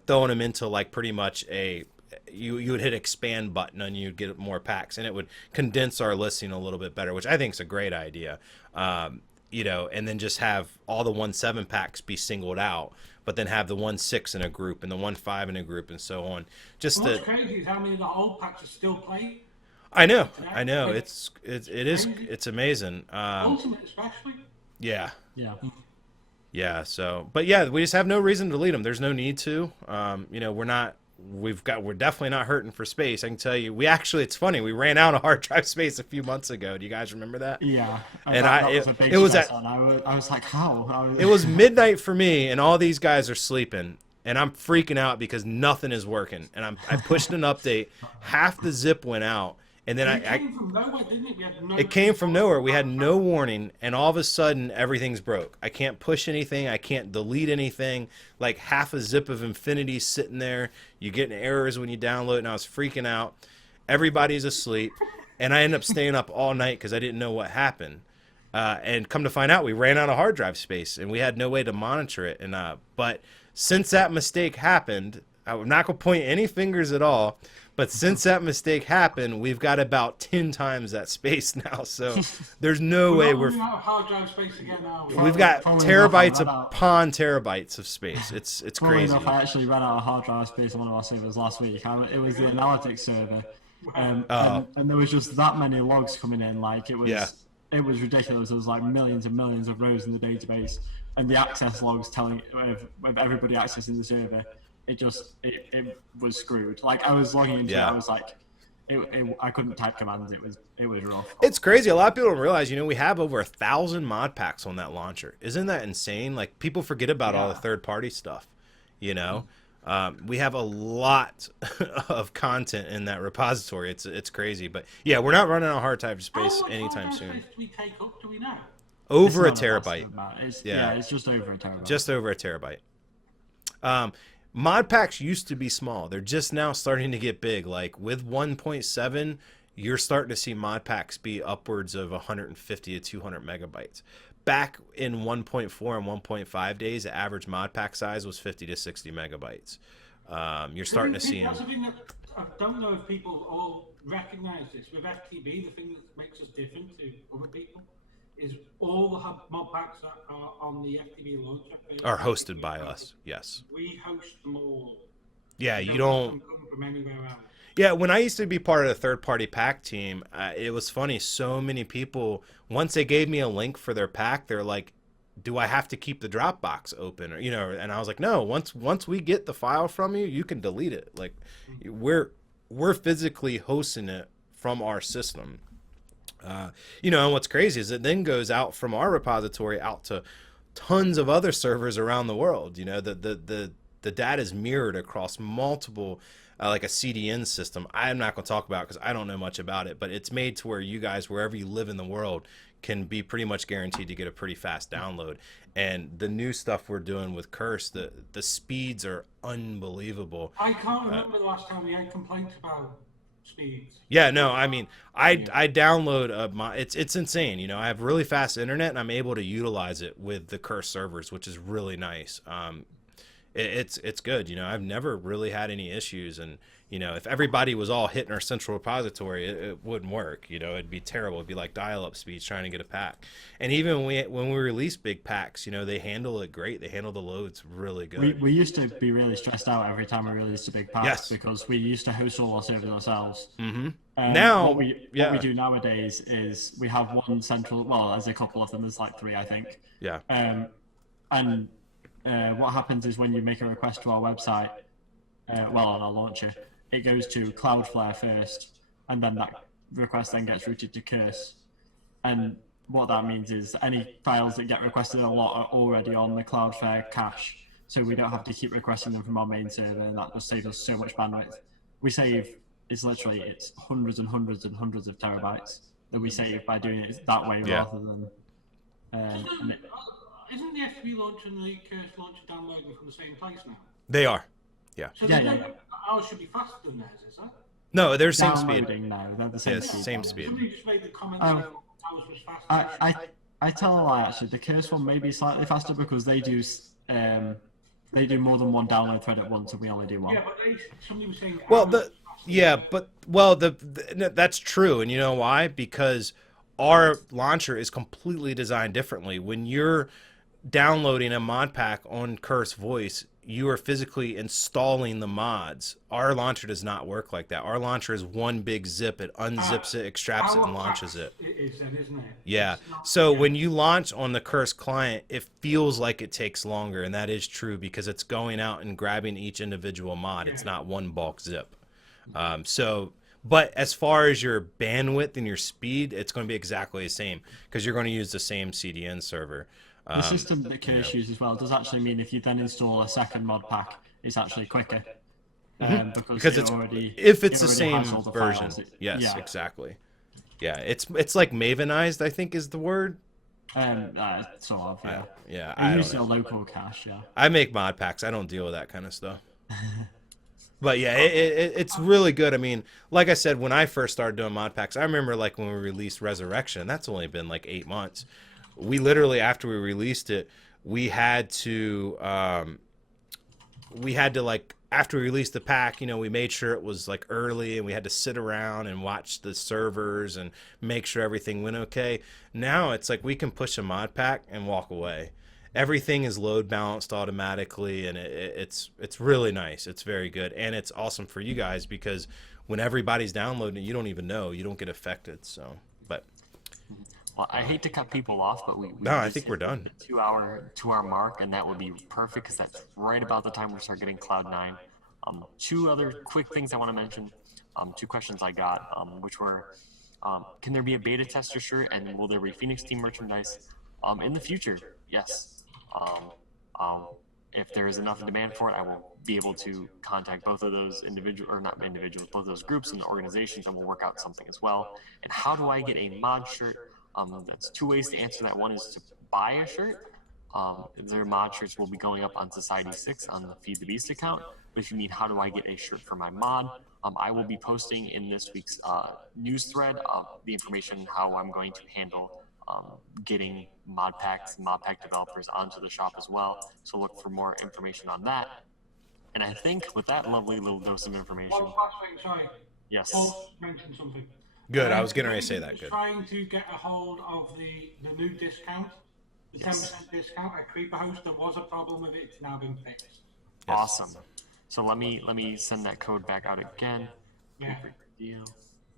throwing them into like pretty much a you would hit expand button and you'd get more packs, and it would condense our listing a little bit better, which I think is a great idea. And then just have all the 1.7 packs be singled out, but then have the 1.6 in a group and the 1.5 in a group and so on. Just What's to, crazy is how many of the old packs are still played. I know, it's amazing. Ultimate, especially. Yeah, Yeah. yeah. So, but yeah, we just have no reason to delete them. There's no need to. We're definitely not hurting for space. I can tell you. It's funny. We ran out of hard drive space a few months ago. Do you guys remember that? Yeah. And that it was stress, at- and I was like, how? It was midnight for me, and all these guys are sleeping, and I'm freaking out because nothing is working. And I pushed an update, half the zip went out, and then It came from nowhere, didn't it? We had no it came from nowhere. We had no warning, and all of a sudden everything's broke. I can't push anything. I can't delete anything. Like half a zip of Infinity sitting there. You get errors when you download it, and I was freaking out. Everybody's asleep, and I ended up staying up all night because I didn't know what happened. And come to find out, we ran out of hard drive space, and we had no way to monitor it. And but since that mistake happened, I'm not gonna point any fingers at all. But since that mistake happened, we've got about 10 times that space now. So there's no way We're not running out of hard drive space again, are we? we've got Funnily terabytes enough, upon terabytes of space. It's Funnily crazy. enough, I actually ran out of hard drive space on one of our servers last week. It was the analytics server, and there was just that many logs coming in. Like it was ridiculous. There was like millions and millions of rows in the database, and the access logs telling of everybody accessing the server. It was screwed. Like I was logging into it, I was like, I couldn't type commands. It was rough. It's crazy. A lot of people don't realize, we have over 1,000 mod packs on that launcher. Isn't that insane? Like people forget about all the third-party stuff. We have a lot of content in that repository. It's crazy, but yeah, we're not running out of hard drive space How much anytime hard drive soon. space do we take up? Do we know? Over a It's not massive terabyte. amount. Yeah. It's just over a terabyte. Just over a terabyte. Mod packs used to be small. They're just now starting to get big. Like with 1.7, you're starting to see mod packs be upwards of 150 to 200 megabytes. back in 1.4 and 1.5 days, the average mod pack size was 50 to 60 megabytes. You're starting to see them. That's the thing that I don't know if people all recognise this. With FTB, the thing that makes us different to other people is all the mod packs that are on the FTB launcher Are hosted by us, yes. We host them all. Yeah, you don't come from anywhere else. Yeah, when I used to be part of the third-party pack team, it was funny. So many people, once they gave me a link for their pack, they're like, "Do I have to keep the Dropbox open?" Or, and I was like, "No. Once we get the file from you, you can delete it. Like, we're physically hosting it from our system." And what's crazy is it then goes out from our repository out to tons of other servers around the world. The data is mirrored across multiple. Like a CDN system, I'm not going to talk about because I don't know much about it, but it's made to where you guys, wherever you live in the world, can be pretty much guaranteed to get a pretty fast download. And the new stuff we're doing with Curse, the speeds are unbelievable. I can't remember the last time we had complaints about speeds. Yeah, no, I mean, I download it's insane. I have really fast internet and I'm able to utilize it with the Curse servers, which is really nice. It's good. I've never really had any issues, and if everybody was all hitting our central repository, it wouldn't work. It'd be terrible. It'd be like dial-up speeds trying to get a pack. And even when we release big packs, they handle it great. They handle the loads really good. We used to be really stressed out every time we released a big pack, yes, because we used to host all our servers ourselves. Mm-hmm. Now what we do nowadays is we have one central. Well, there's a couple of them. There's like 3, I think. Yeah. And what happens is when you make a request to our website, on our launcher, it goes to Cloudflare first, and then that request then gets routed to Curse. And what that means is any files that get requested a lot are already on the Cloudflare cache, so we don't have to keep requesting them from our main server, and that just saves us so much bandwidth. We save, it's hundreds and hundreds and hundreds of terabytes that we save by doing it that way rather than... Isn't the FTB launcher and the Curse launcher downloading from the same place now? They are. Yeah. So ours should be faster than theirs, is that? No, they're same speed. No, they're the same speed. Same speed. Somebody just made the comment that ours was faster. I tell a lie, actually. The Curse one may be slightly faster because they do more than one download thread at once, and we only do one. Yeah, but somebody was saying... That's true, and you know why? Because our launcher is completely designed differently. When you're downloading a mod pack on Curse Voice, you are physically installing the mods. Our launcher does not work like that. Our launcher is one big zip. It unzips it, extracts it, and launches it. It is then, isn't it? Yeah. So when you launch on the Curse client, it feels like it takes longer, and that is true because it's going out and grabbing each individual mod. It's not one bulk zip. But as far as your bandwidth and your speed, it's going to be exactly the same because you're going to use the same CDN server. The system that Curse uses as well does actually mean if you then install a second mod pack, it's actually quicker. Because it's already the same version. Yes, exactly. Yeah, it's like Mavenized, I think is the word. Sort of, yeah. Yeah, I use a local cache, yeah. I make mod packs. I don't deal with that kind of stuff. But yeah, it's really good. I mean, like I said, when I first started doing mod packs, I remember like when we released Resurrection, that's only been like 8 months. We literally, after we released it, we had to like, after we released the pack, we made sure it was like early, and we had to sit around and watch the servers and make sure everything went okay. Now it's like we can push a mod pack and walk away. Everything is load balanced automatically, and it's really nice. It's very good, and it's awesome for you guys because when everybody's downloading it, you don't even know. You don't get affected. So, but well, I hate to cut people off, but I think we're done. The 2-hour mark, and that would be perfect because that's right about the time we start getting Cloud9. 2 other quick things I want to mention. 2 questions I got, which were, can there be a beta tester shirt, and will there be Phoenix Team merchandise in the future? Yes. If there is enough demand for it, I will be able to contact both of those both of those groups and the organizations, and we'll work out something as well. And how do I get a mod shirt? That's 2 ways to answer that. One is to buy a shirt. Their mod shirts will be going up on Society 6 on the Feed the Beast account. But if you mean how do I get a shirt for my mod, I will be posting in this week's news thread the information how I'm going to handle getting mod packs and mod pack developers onto the shop as well. So look for more information on that. And I think with that lovely little dose of information, One last thing, sorry. yes, Paul mentioned something. Good. I was getting ready to say that. Just Good. trying to get a hold of the new discount, the 10% discount at Creeper Host. There was a problem with it. It's now been fixed. Yes. Awesome. So let me send that code back out again. Yeah. Deal.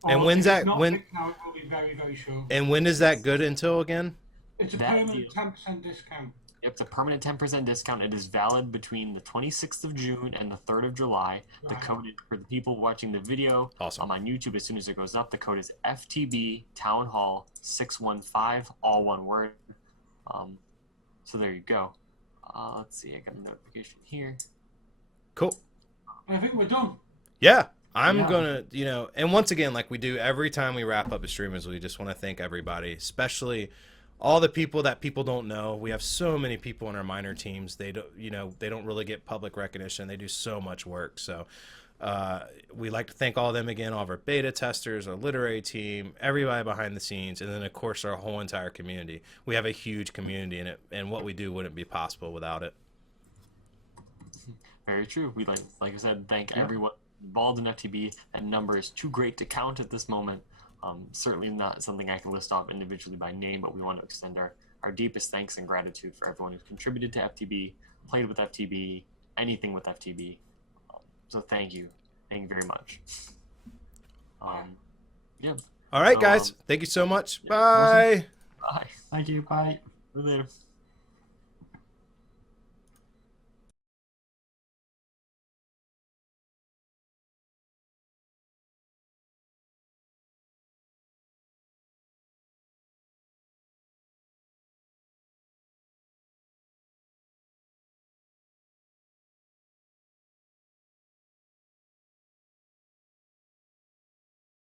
And Or when's if that- it's not when- fixed now, it will be very, very short. And when is that good until again? It's a that permanent deal. 10% discount. It's a permanent 10% discount. It is valid between the 26th of June and the 3rd of July. The Right. code is, for the people watching the video Awesome. on YouTube, as soon as it goes up, the code is FTB Town Hall 615, all one word. So there you go. Let's see. I got a notification here. Cool. I think we're done. Yeah. I'm Yeah. gonna, and once again, like we do every time we wrap up a streamers, we just want to thank everybody, especially all the people that people don't know. We have so many people in our minor teams. They don't, they don't really get public recognition. They do so much work. So we like to thank all of them again, all of our beta testers, our literary team, everybody behind the scenes, and then of course our whole entire community. We have a huge community in it, and what we do wouldn't be possible without it. Very true. We like I said, thank everyone involved in FTB. That number is too great to count at this moment. Certainly not something I can list off individually by name, but we want to extend our deepest thanks and gratitude for everyone who's contributed to FTB, played with FTB, anything with FTB. So thank you very much. Yeah. All right, So, guys. Thank you so much. Bye. Bye. Thank you. Bye. See you later.